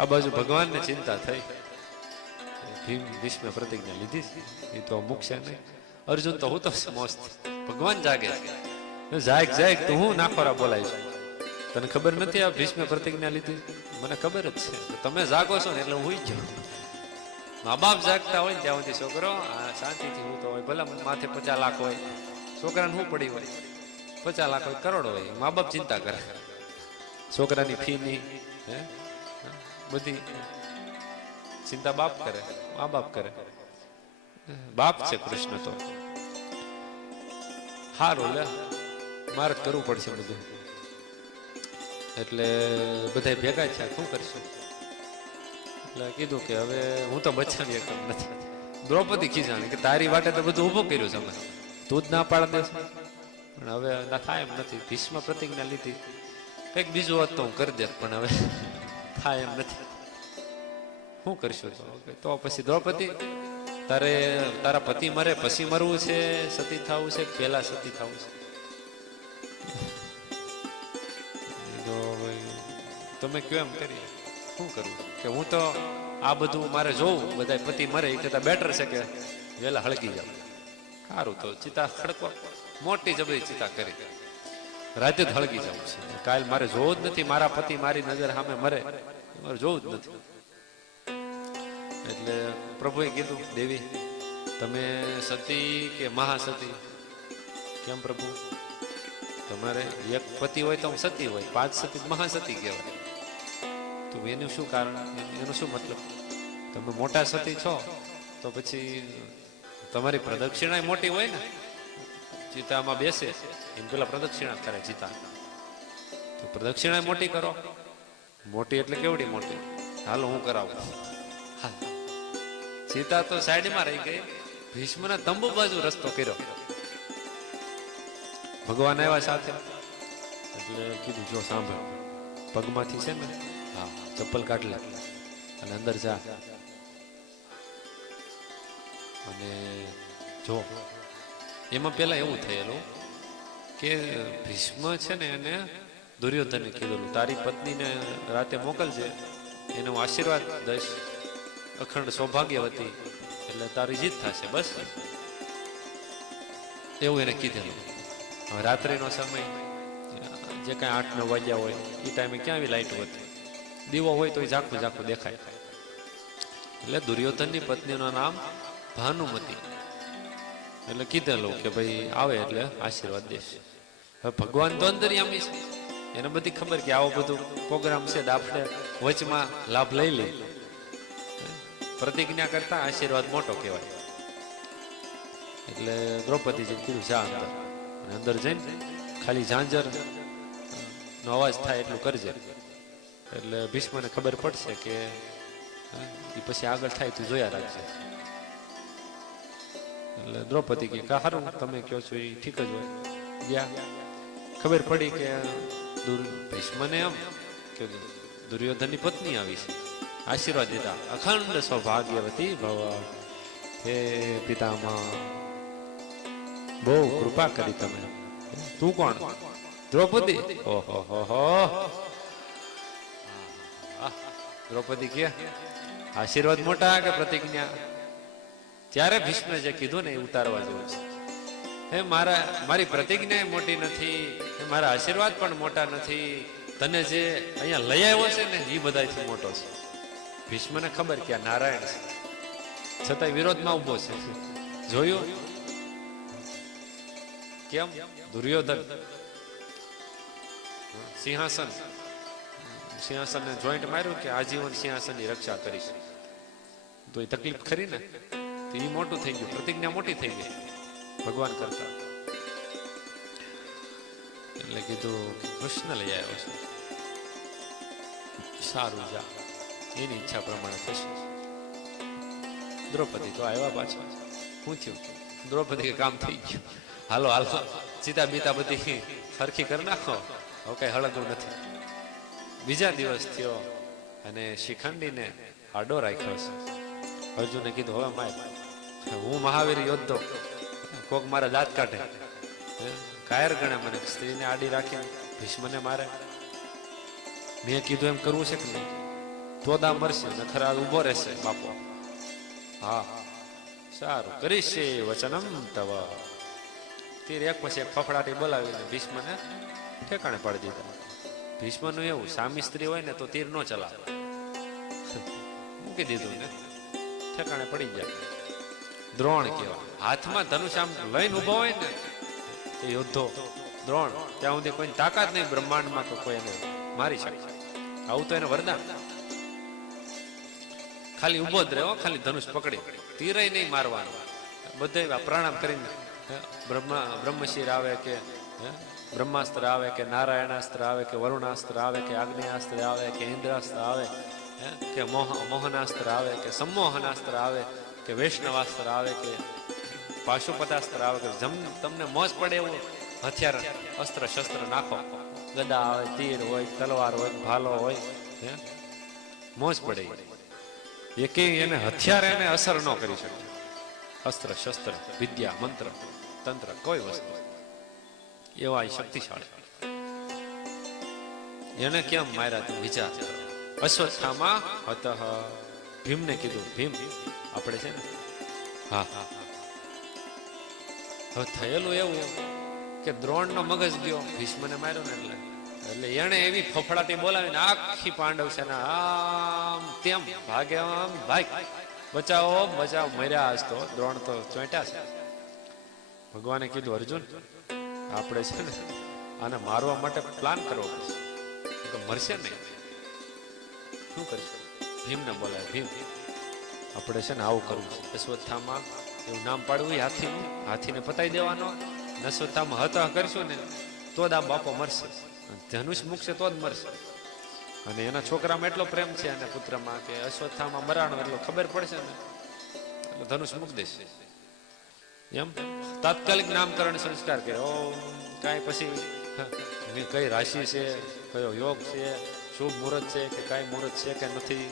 આ બાજુ ભગવાનને ચિંતા થઈ, ભીમ ભીષ્મ પ્રતિજ્ઞા લીધી એ તો મૂકશે નહીં. અર્જુન તો હું તો મસ્ત, ભગવાન જાગે જાગ જાગ તો હું નાખોરા બોલાય છું, તને ખબર નથી આ ભીષ્મ પ્રતિજ્ઞા લીધી? મને ખબર જ છે, તમે જાગો છો ને એટલે હું હુઈ ગયો. મા બાપ જાગતા હોય ને ત્યાં સુધી છોકરો શાંતિથી હું તો હોય, ભલે માથે 50 લાખ હોય, છોકરાને શું પડી હોય, 50 લાખ હોય, કરોડ હોય, મા બાપ ચિંતા કરે છોકરાની ફીની, બધી ચિંતા બાપ કરે, મા બાપ કરે. બાપ છે કૃષ્ણ તો. હારું લે મારે કરવું પડશે બધું, એટલે બધા ભેગા છે, શું કરશું? એટલે કીધું કે હવે હું તો બચાવી એકમ નથી. દ્રૌપદી ખીજાણી કે તારી વાટે તો બધું ઊભું કર્યું છે, અમે તું જ ના પાડ દેશ, પણ હવે ના થાય એમ નથી. ભીષ્મ પ્રતિજ્ઞા લીધી, કંઈક બીજું હોત તો હું કરી દેત, પણ હવે થાય એમ નથી. શું કરશું? તો પછી દ્રૌપદી તારે તારા પતિ મરે પછી મરવું છે, સતી થવું છે, પેલા સતી થવું છે? તમે કયો એમ કરીએ, શું કરવું? કે હું તો આ બધું મારે જોવું, બધા પતિ મરે એ કરતા બેટર છે કે વેલા હળગી જાવ. સારું, તો ચિતા ખડકો, મોટી જબરી ચિતા કરી, રાતે જ હળગી જવું છે. કાલ મારે જોવું જ નથી, મારા પતિ મારી નજર સામે મરે, મારે જોવું જ નથી. એટલે પ્રભુએ કીધું, દેવી તમે સતી કે મહાસતી? કેમ પ્રભુ? તમારે એક પતિ હોય તો સતી હોય, 5 સતી મહાસતી કહેવાય. તો એનું શું કારણ, એનો શું મતલબ? તમે મોટા સતી છો તો પછી તમારી પ્રદક્ષિણા મોટી હોય ને, ચિતામાં બેસે એમ પેલા પ્રદક્ષિણા કરે ચિતા, તો પ્રદક્ષિણા મોટી કરો. મોટી એટલે કેવડી મોટી? હાલો હું કરાવું. હા, સીતા તો સાઈડમાં રહી ગઈ, ભીષ્મના તંબુ બાજુ રસ્તો કર્યો. ભગવાન આવ્યા સાથે, એટલે કીધું જો સાંભળ, પગમાંથી છે ને, હા ચપ્પલ કાઢ લે અને અંદર જા, અને જો એમાં પેલા એવું થયેલું કે ભીષ્મ છે ને એને દુર્યોધને કીધેલું તારી પત્નીને રાતે મોકલજે, એને હું આશીર્વાદ દઈશ, અખંડ સૌભાગ્યવતી, એટલે તારી જીત થશે, બસ એવું એને કીધેલું. હવે રાત્રિનો સમય જે કાંઈ 8-9 વાગ્યા હોય એ ટાઈમે ક્યાં આવી લાઈટ હતી, દીવો હોય તો એ ઝાખું ઝાખું દેખાય. એટલે દુર્યોધનની પત્નીનું નામ ભાનુમતી, એટલે કીધેલું કે ભાઈ આવે એટલે આશીર્વાદ દેશ. હવે ભગવાન તો અંતર્યામી છે, એને બધી ખબર કે આવો બધું પ્રોગ્રામ છે, આપણે વચમાં લાભ લઈ લઈ. પ્રતિજ્ઞા કરતા આશીર્વાદ મોટો કહેવાય. એટલે દ્રૌપદીજીને કીધું જા અંદર, અને અંદર જઈને ખાલી ઝાંઝર નો અવાજ થાય એટલું કરજે, એટલે ભીષ્મને ખબર પડશે કે એ પછી આગળ થાય તું જોયા રાખજે. એટલે દ્રૌપદી કે હારું તમે કહો છો એ ઠીક જ હોય. ગયા, ખબર પડી કે ભીષ્મને એમ કે દુર્યોધનની પત્ની આવી છે, આશીર્વાદ દીધા, અખંડ સૌભાગ્યવતી ભવ, હે પિતામહ બહુ કૃપા કરી તમે. તું કોણ? દ્રૌપદી. ઓહો હો હો. દ્રૌપદી કે આશીર્વાદ મોટા કે પ્રતિજ્ઞા? ત્યારે ભીષ્મે જે કીધું ને એ ઉતારવા જેવું છે. હે મારી પ્રતિજ્ઞા મોટી નથી, મારા આશીર્વાદ પણ મોટા નથી, તને જે અહીંયા લઈ આવ્યો છે ને એ બધાથી મોટો છે. ભીષ્મને ખબર કે આ નારાયણ છે, છતાંય વિરોધમાં ઉભો છે. જોયું કેમ? દુર્યોધન સિંહાસનને જોઈન્ટ માર્યું કે આજીવન સિંહાસનની રક્ષા કરીશ, તો એ તકલીફ ખરી ને, તો એ મોટું થઈ ગયું, પ્રતિજ્ઞા મોટી થઈ ગઈ ભગવાન કરતા. એટલે કીધું કૃષ્ણ લઈ આવ્યો છે, સારું જા, એની ઈચ્છા પ્રમાણે થશે. દ્રૌપદી તો આવ્યા પાછા. શું થયું? દ્રૌપદી કામ થઈ ગયું, હાલો હાલો સીતા બીતા બધી સરખી કરી નાખો, હવે કઈ હળગવું નથી. બીજા દિવસ થયો અને શિખંડીને આડો રાખ્યો છે. અર્જુને કીધું હવે માય, હું મહાવીર યોદ્ધો, કોક મારા દાંત કાઢે, કાયર ગણે મને, સ્ત્રીને આડી રાખીને ભીષ્મને મારે. મેં કીધું એમ કરવું છે કે નહીં? તોદા મરશે ને ખરા ઉભો રહેશે બાપો. હા સારું કરીશ વચનમ તવ. તીર એક પછી એક ફફડાટી બોલાવીને ભીષ્મને ઠેકાણે પાડી દીધા. ભીષ્મનું એવું, સામી સ્ત્રી હોય ને તો તીર નો ચલાવે, મૂકી દીધું ને ઠેકાણે પડી જાય. દ્રોણ કેવા હાથમાં ધનુષ આમ લઈને ઉભો હોય ને એ યોદ્ધો દ્રોણ, ત્યાં સુધી કોઈ તાકાત નહીં બ્રહ્માંડમાં તો કોઈ એને મારી શકે. આવું તો એને વરદાન. ખાલી ઉભો જ રહ્યો, ખાલી ધનુષ પકડી, તીરય નહીં મારવાનું. બધા પ્રણામ કરીને બ્રહ્મશિર આવે કે બ્રહ્માસ્ત્ર આવે કે નારાયણાસ્ત્ર આવે કે વરુણાસ્ત્ર આવે કે આગ્નેયાસ્ત્ર આવે કે ઇન્દ્રાસ્ત્ર આવે કે મોહનાસ્ત્ર આવે કે સંમોહનાસ્ત્ર આવે કે વૈષ્ણવાસ્ત્ર આવે કે પાશુપતાસ્ત્ર આવે કે તમને મોજ પડે એવું હથિયાર અસ્ત્ર શસ્ત્ર નાખો. ગદા હોય, તીર હોય, તલવાર હોય, ભાલો હોય, મોજ પડે. એકે એને હથિયાર એને અસર ન કરી શકે. અસ્ત્ર શસ્ત્ર વિદ્યા મંત્ર તંત્ર કોઈ વસ્તુ એવા શક્તિશાળી. એને કેમ માર્યા તું વિચાર. અશ્વત્થામા હતઃ. ભીમને કીધું, ભીમ આપણે છે ને, હા હવે થયેલું એવું કે દ્રોણ નો મગજ ગયો, ભીષ્મને માર્યો ને એટલે એને એવી ફફડાટી બોલાવીને આખી પાંડવ સેના આમ તેમ ભાગે, આમ ભાગ, બચાવો બચાવો, મર્યા. આજ તો દ્રોણ તો ચોંટ્યા છે. ભગવાને કીધું, અર્જુન આપણે છે ને આને મારવા માટે પ્લાન કરવો પડશે, મરશે નહીં. શું કરીશું? ભીમને બોલાય, ભીમ આપણે છે ને આવું કરવું છે. અશ્વત્થામા એવું નામ પાડવું, હાથીનું, હાથીને પતાવી દેવાનો. અશ્વત્થામા હતઃ કરશું ને તો જ આ બાપો મરશે. ધનુષ મૂકશે તો જ મરશે. અને એના છોકરામાં એટલો પ્રેમ છે અને પુત્રમાં કે અશ્વત્થામા મરાણો એટલો ખબર પડશે ને એટલે ધનુષ મૂકી દેશે. એમ તાત્કાલિક નામકરણ સંસ્કાર કર્યો. કાંઈ પછી કઈ રાશિ છે, કયો યોગ છે, શુભ મુહૂર્ત છે કે કઈ મુહૂર્ત છે કે નથી,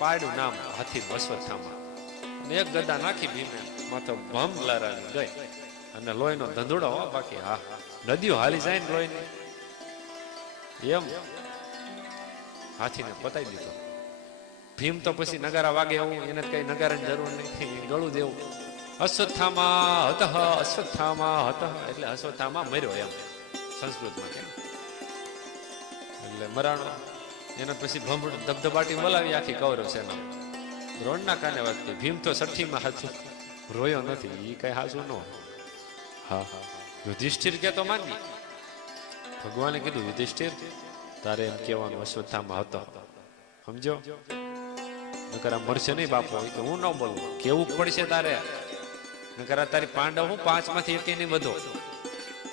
પાડ્યું નામ હાથી અશ્વત્થામા. અને એક ગદા નાખી ભીમે માથે ભમ લારાની ગઈ. અને લોહીનો ધંધુડો હો બાકી. હા નદીઓ હાલી જાય ને લોહીની, એમ હાથીને પતાવી દીધો. ભીમ તો પછી નગારા વાગે એવું, એને કઈ નગારાની જરૂર નહીં, ગળું દેવું. અશ્વત્થામા હતઃ, અશ્વત્થામા હતઃ એટલે અશ્વત્થામા મર્યો એમ સંસ્કૃતમાં કે. એટલે મરાણો. એને પછી ભંભડું ધબધબાટી બોલાવી આખી કૌરવ સેના. દ્રોણના કાને વાગતી. ભીમ તો સઠ્ઠીમાં હતું, રોયો નથી. એ કઈ હાસું ન. હા યુધિષ્ઠિર કે તો માની. ભગવાને કીધું, યુધિષ્ઠિર તારે એમ કહેવાનું અશ્વત્થામા હતો, સમજો? નકર આ મરશે નહીં બાપો. કે હું ન બોલું, કેવું પડશે તારે. નકર તારી પાંડવ હું 5 માંથી એક નહીં વધો.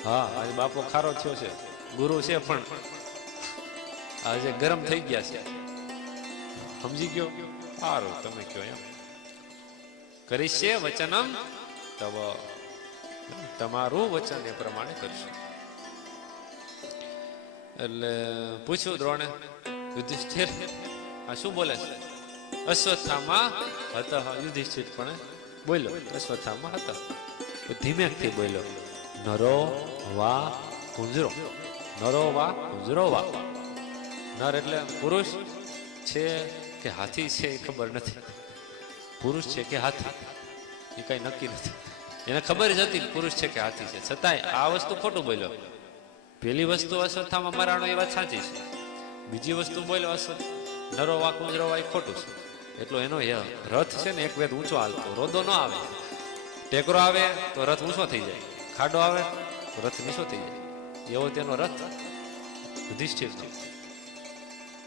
હા આજે બાપો ખારો થયો છે, ગુરુ છે પણ આજે ગરમ થઈ ગયા છે. સમજી ગયો? સારું તમે કયો એમ. કરીશ વચનમ તવ. તમારું વચન એ પ્રમાણે કરશું. એટલે પૂછ્યું દ્રોણે, યુધિષ્ઠિર આ શું બોલે છે? અશ્વત્થામા હતઃ. યુધિષ્ઠિર પણ બોલ્યો અશ્વત્થામા હતા. ધીમેથી બોલ્યો, નરો વા કુંજરો. નરો વા કુંજરો વા. નર એટલે પુરુષ છે કે હાથી છે એ ખબર નથી. પુરુષ છે કે હાથી એ કઈ નક્કી નથી. એને ખબર જ હતી પુરુષ છે કે હાથી છે, છતાંય આ વસ્તુ ખોટું બોલ્યો. પેલી વસ્તુ અશ્વત્થામા મરાણો એ વાત સાચી છે. બીજી વસ્તુ બોલ્યો નરો વા કુંજરો વા એ ખોટું છે. એટલો એનો રથ છે ને એક વેદ ઊંચો હાલતો, રોદો ન આવે. ટેકરો આવે તો રથ ઊંચો થઈ જાય, ખાડો આવે તો રથ નીચો થઈ જાય. એવો તેનો રથ યુધિષ્ઠિર.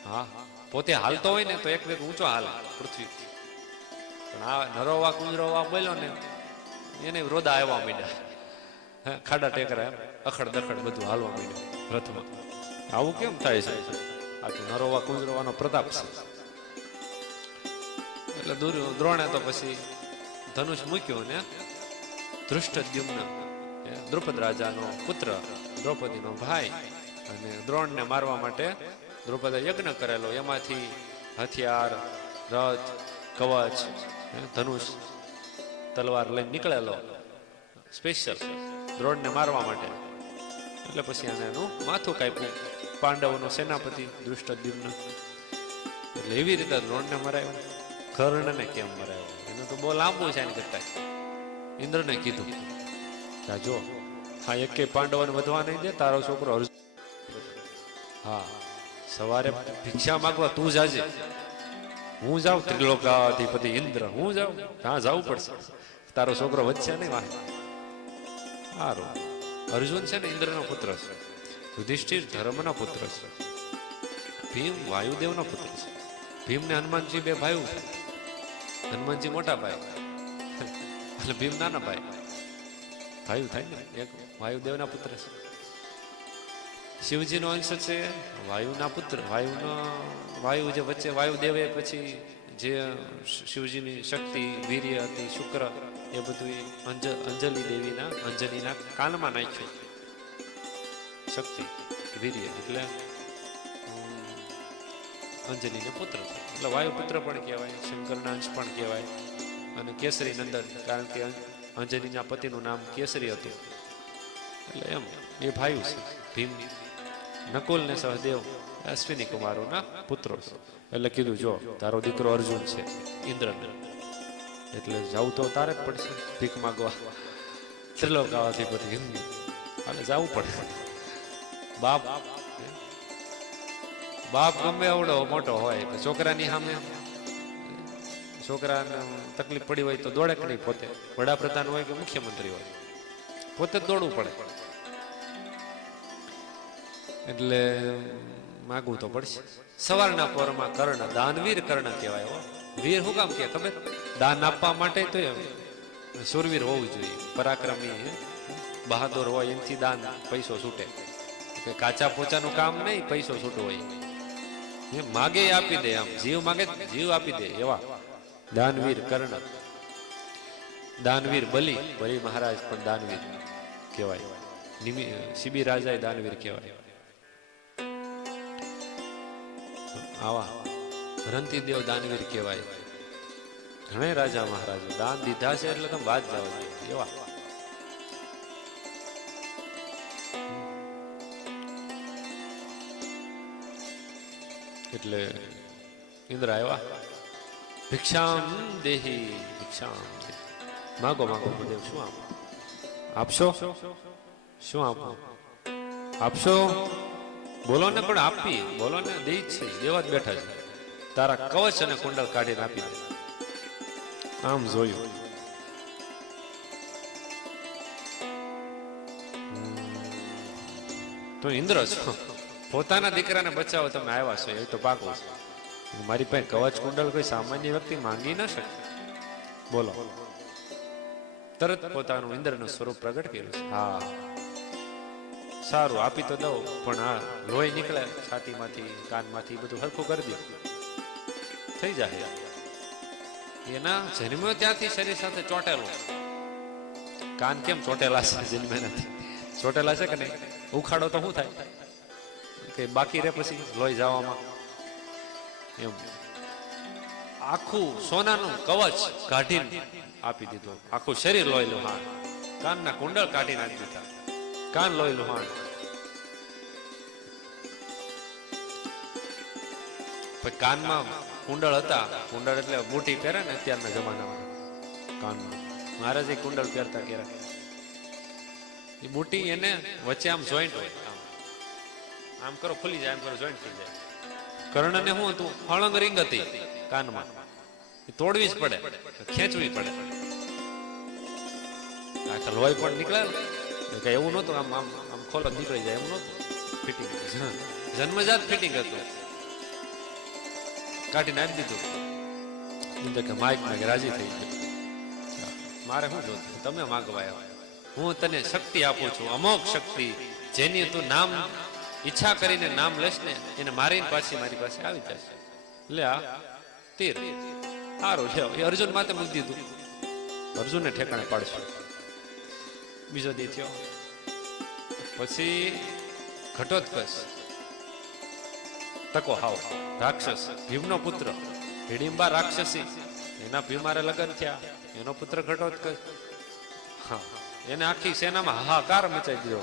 હા પોતે હાલતો હોય ને તો એક વેગ ઊંચો હાલે પૃથ્વી. પણ આ નરો વા કુંજરો વા બોલ્યો ને એને રોદા આવ્યા માંડ્યા, ખાડા ટેકરા અખડ દખડ બધું હાલવા માંડ્યું રથમાં. આવું કેમ થાય છે? આ તો નરોવા કુંજરોવાનો પ્રતાપ છે. એટલે દ્રોણે તો પછી ધનુષ મૂક્યો ને ધૃષ્ટદ્યુમ્ન દ્રુપદ રાજાનો પુત્ર, દ્રૌપદીનો ભાઈ, અને દ્રોણને મારવા માટે દ્રૌપદે યજ્ઞ કરેલો. એમાંથી હથિયાર, રથ, કવચ, ધનુષ, તલવાર લઈને નીકળેલો સ્પેશિયલ દ્રોણને મારવા માટે. એટલે પછી એને એનું માથું કાપ્યું. પાંડવોનો સેનાપતિ દૃષ્ટદ્યુમ્ન. એટલે એવી રીતે દ્રોણને મરાયો. કર્ણને કેમ મરાયો એનું તો બહુ લાંબુ છે એની કરતા. ઇન્દ્રને કીધું જો હા એકે પાંડવોને વધવા નહીં દે, તારો છોકરો અર્જુન હા સવારે ભિક્ષા માંગવા તું જાજે, હું જાઉં ત્રિલોકાધિપતિ ઇન્દ્ર, હું જાઉં, હા જવું પડશે, તારો છોકરો વધશે નહીં વાહ. સારું. અર્જુન છે ને ઇન્દ્રનો પુત્ર છે, યુધિષ્ઠિર ધર્મનો પુત્ર છે, ભીમ વાયુદેવનો પુત્ર છે. ભીમ ને હનુમાનજી બે ભાઈ છે. હનુમાનજી મોટા ભાઈ એટલે ભીમ નાના ભાઈ, ભાઈ થાય ને. એક વાયુદેવના પુત્ર છે. શિવજીનો અંશ છે વાયુના પુત્ર. વાયુ જે વચ્ચે વાયુદેવે પછી જે શિવજીની શક્તિ વીર્ય હતી શુક્ર એ બધું અંજલિ દેવીના અંજલિના કાનમાં નાખ્યું શક્તિ વીર્ય, એટલે અંજલિનો પુત્ર છે. એટલે વાયુ પુત્ર પણ કહેવાય, શંકરના અંશ પણ કહેવાય. અને કેસરી નંદન, કારણ કે અંજલિના પતિનું નામ કેસરી હતું. એટલે એમ એ ભાઈ છે. ભીમ નકુલ ને સહદેવ અશ્વિની કુમારોના પુત્રો છે. એટલે કીધું જો તારો દીકરો અર્જુન છે ઇન્દ્રને, એટલે જવું તો તારે જ પડશે ભીખ માગવા ત્રિલોકાધિપતિ ઇન્દ્ર, એટલે જવું પડે. બાપ ગમે એવડો મોટો હોય છોકરાની સામે, છોકરાને તકલીફ પડી હોય તો દોડે કે નહીં? પોતે વડાપ્રધાન હોય કે મુખ્યમંત્રી હોય પોતે જ દોડવું પડે. એટલે માગવું તો પડશે. સવારના પોરમાં કર્ણ, દાનવીર કર્ણ કહેવાય. વીર શું કામ કે ખબર? દાન આપવા માટે તો શૂરવીર હોવું જોઈએ, પરાક્રમી બહાદુર હોય, એમથી દાન પૈસો છૂટે. કાચા પોચાનું કામ નહીં, પૈસો છૂટો હોય. માગે આપી દે, આમ જીવ માગે જીવ આપી દે એવા દાનવીર કર્ણ. દાનવીર બલી મહારાજ પણ દાનવીર કહેવાય. શિબી રાજા દાનવીર કહેવાય. આવા રંતીદેવ દાનવીર કહેવાય. ઘણા રાજા મહારાજો દાન દીધા છે એટલે તમે વાત જવા જોઈએ એવા. એટલે ઇન્દ્ર આવ્યા. ભિક્ષામ દેહી ભિક્ષામ દેહી. માગો માગો દેવ, શું આપશો? શું આપો? આપશો બોલો ને, પણ આપી બોલો ને, દઈ છે દેવા જ બેઠા છે. તારા કવચ અને કુંડળ કાઢીને આપી દે. આમ જોયું તો ઇન્દ્ર છો, પોતાના દીકરાને બચાવો તમે આવ્યા છો એ તો પાકું છે. મારી પાસે કવચ કુંડળ કોઈ સામાન્ય વ્યક્તિ માંગી ન શકે. બોલો, તરત પોતાનું ઇન્દ્રનું સ્વરૂપ પ્રગટ કર્યું છે. હા સારું, આપી તો દઉં, પણ આ લોહી નીકળે છાતીમાંથી કાનમાંથી, બધું હરખું કરી દો થઈ જાય. એના જન્મ્યો ત્યાંથી શરીર સાથે ચોટેલો. કાન કેમ ચોટેલા છે? જન્મે નથી ચોટેલા છે કે નહીં? ઉખાડો તો શું થાય કે બાકી રે પછી લોહી જવામાં. એમ આખું સોનાનું કવચ કાઢીને આપી દીધું, આખું શરીર લોહી લુહાણ. કાનના કુંડળ કાઢીને આપી દીધા, કાન લોહી લુહાણ. કાનમાં કુંડળ હતા. કુંડળ એટલે મોટી પહેરે ને અત્યારના જમાનામાં કાનમાં. મહારાજ કુંડળ પહેરતા કેરા. એ મોટી એને વચ્ચે આમ જોઈન્ટ હોય, આમ કરો ખુલી જાય, આમ કરો જોઈન્ટ થઈ જાય. કર્ણને શું હતું? હળંગ રીંગ હતી કાનમાં, તોડવી જ પડે, ખેંચવી પડે. આખા લોહી પણ નીકળે ને, એવું નહોતું આમ આમ આમ ખોલો નીકળી જાય એમ નહોતું. ફિટિંગ જન્મજાત ફિટિંગ હતું. કાઢીને આપી દીધું. કે માઇક માગ રાજી થઈ ગયો. મારે શું જોતું? તમે માગવા, હું તને શક્તિ આપું છું, અમોઘ શક્તિ, જેની તું નામ ઈચ્છા કરીને નામ લેશ ને એને મારીને પાછી મારી પાસે આવી જશે. લે આ તીર સારું છે. એ અર્જુન માટે મૂકી દીધું. અર્જુનને ઠેકાણે પાડશું. બીજો દી થયો. પછી ઘટોત્કચ તકો હાવ રાક્ષસ, ભીમનો પુત્ર, હિડિંબા રાક્ષસી, એના ભીમારે લગ્ન થયા. એનો પુત્ર ઘટોત્કચ. હા, એને આખી સેનામાં હાહાકાર મચાઈ દીધો,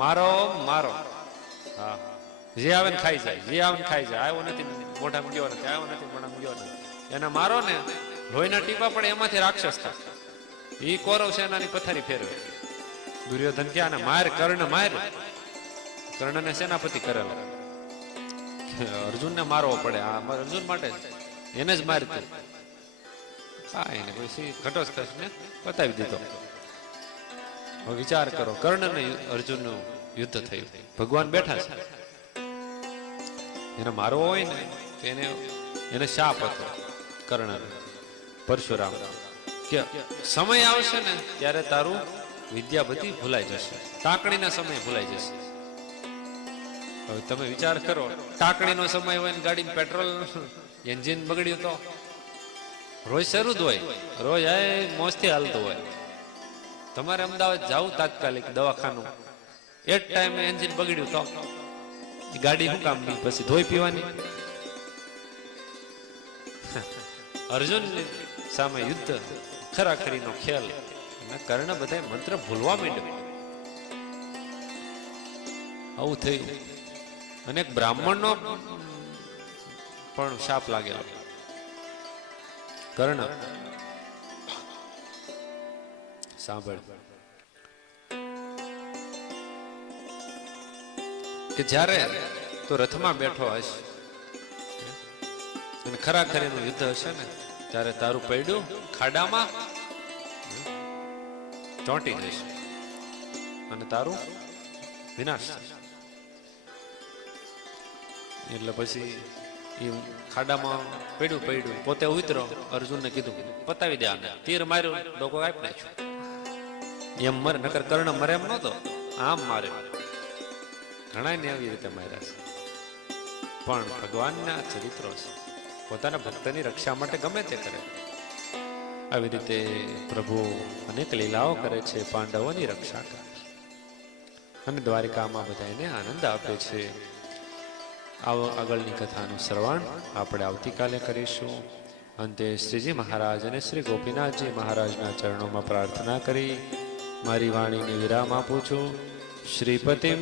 મારો મારો. હા, જે આવે ને ખાઈ જાય, જે આવે ને ખાઈ જાય. આવ્યો નથી મોઢામાં ગયો નથી, આવ્યો નથી મોઢામાં ગયો નથી. એને મારો ને લોહીના ટીપા પડે એમાંથી રાક્ષસ થાય. ઈ કૌરવ સેનાની પથારી ફેરવે. દુર્યોધન ક્યાં ને માર કર્ણ માર. કર્ણને સેનાપતિ કરેલો. અર્જુનને મારવો પડે, આ અર્જુન માટે એને જ મારતી. કાંઈ ને પછી ઘટોત્કચ ને બતાવી દીધો. હવે વિચાર કરો, કર્ણ ને અર્જુન નું યુદ્ધ થયું. ભગવાન બેઠા છે, એને મારવો હોય ને તો એને શાપ હતો કર્ણ પરશુરામ કે સમય આવશે ને ત્યારે તારું વિદ્યા બધી ભૂલાઈ જશે, ટાંકણીના સમય ભૂલાઈ જશે. હવે તમે વિચાર કરો, ટાંકણીનો સમય હોય ને ગાડીમાં પેટ્રોલ એન્જિન બગડ્યું તો રોજ શરૂ જ હોય, રોજ મોજથી હાલતું હોય. તમારે અમદાવાદ જાવું તાત્કાલિક દવાખાનું, એ જ ટાઈમે એન્જિન બગડ્યું તો ગાડી શું કામ ની પછી ધોઈ પીવાની. અર્જુન સામે યુદ્ધ ખરાખરીનો ખેલ. કર્ણ બધા મંત્ર ભૂલવા માંડ્યો. આવું થયું. અને એક બ્રાહ્મણનો પણ શાપ લાગેલો. કર્ણ સાંભળ કે જ્યારે તું રથમાં બેઠો હશે અને ખરાખરીનું યુદ્ધ હશે ને ત્યારે તારું પૈડું ખાડામાં ચોંટી જશે અને તારું વિનાશ થશે. એટલે પછી એ ખાડામાં પડ્યું પોતે ઉતરો. અર્જુનને કીધું પતાવી દે આને, તીર માર્યું ડોકો કાપી નાખ્યો. એમ મરે, નકર કર્ણ મરે એમ નતો, આમ મારે. ઘણા ને આવી રીતે માર્યા છે. પણ ભગવાનના ચરિત્રો છે, પોતાના ભક્તની રક્ષા માટે ગમે તે કરે. આવી રીતે પ્રભુ અનેક લીલાઓ કરે છે, પાંડવોની રક્ષા કરે છે અને દ્વારિકામાં બધાને આનંદ આપે છે. આવો આગળની કથાનું શ્રવણ આપણે આવતીકાલે કરીશું. અંતે શ્રીજી મહારાજ અને શ્રી ગોપીનાથજી મહારાજના ચરણોમાં પ્રાર્થના કરી મારી વાણીને વિરામ આપું છું. શ્રીપતિમ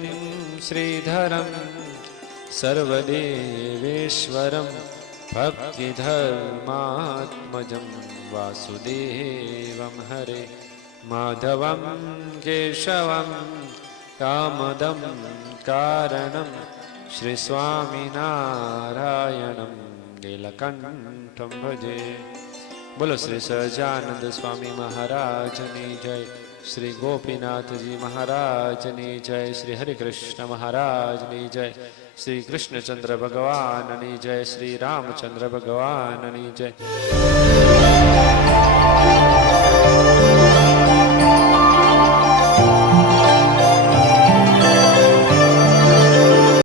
શ્રીધરમ સર્વદેવેશ્વરમ ભક્તિધર્માત્મજમ વાસુદેવમ હરે માધવમ કેશવમ કામદમ કારણમ શ્રી સ્વામિનારાયણમ નીલકંઠમ ભજે. બોલો શ્રી સહજાનંદ સ્વામી મહારાજની જય, શ્રી ગોપીનાથજી મહારાજની જય, શ્રી હરિકૃષ્ણ મહારાજની જય, શ્રી કૃષ્ણચંદ્ર ભગવાનની જય, શ્રી રામચંદ્ર ભગવાનની જય.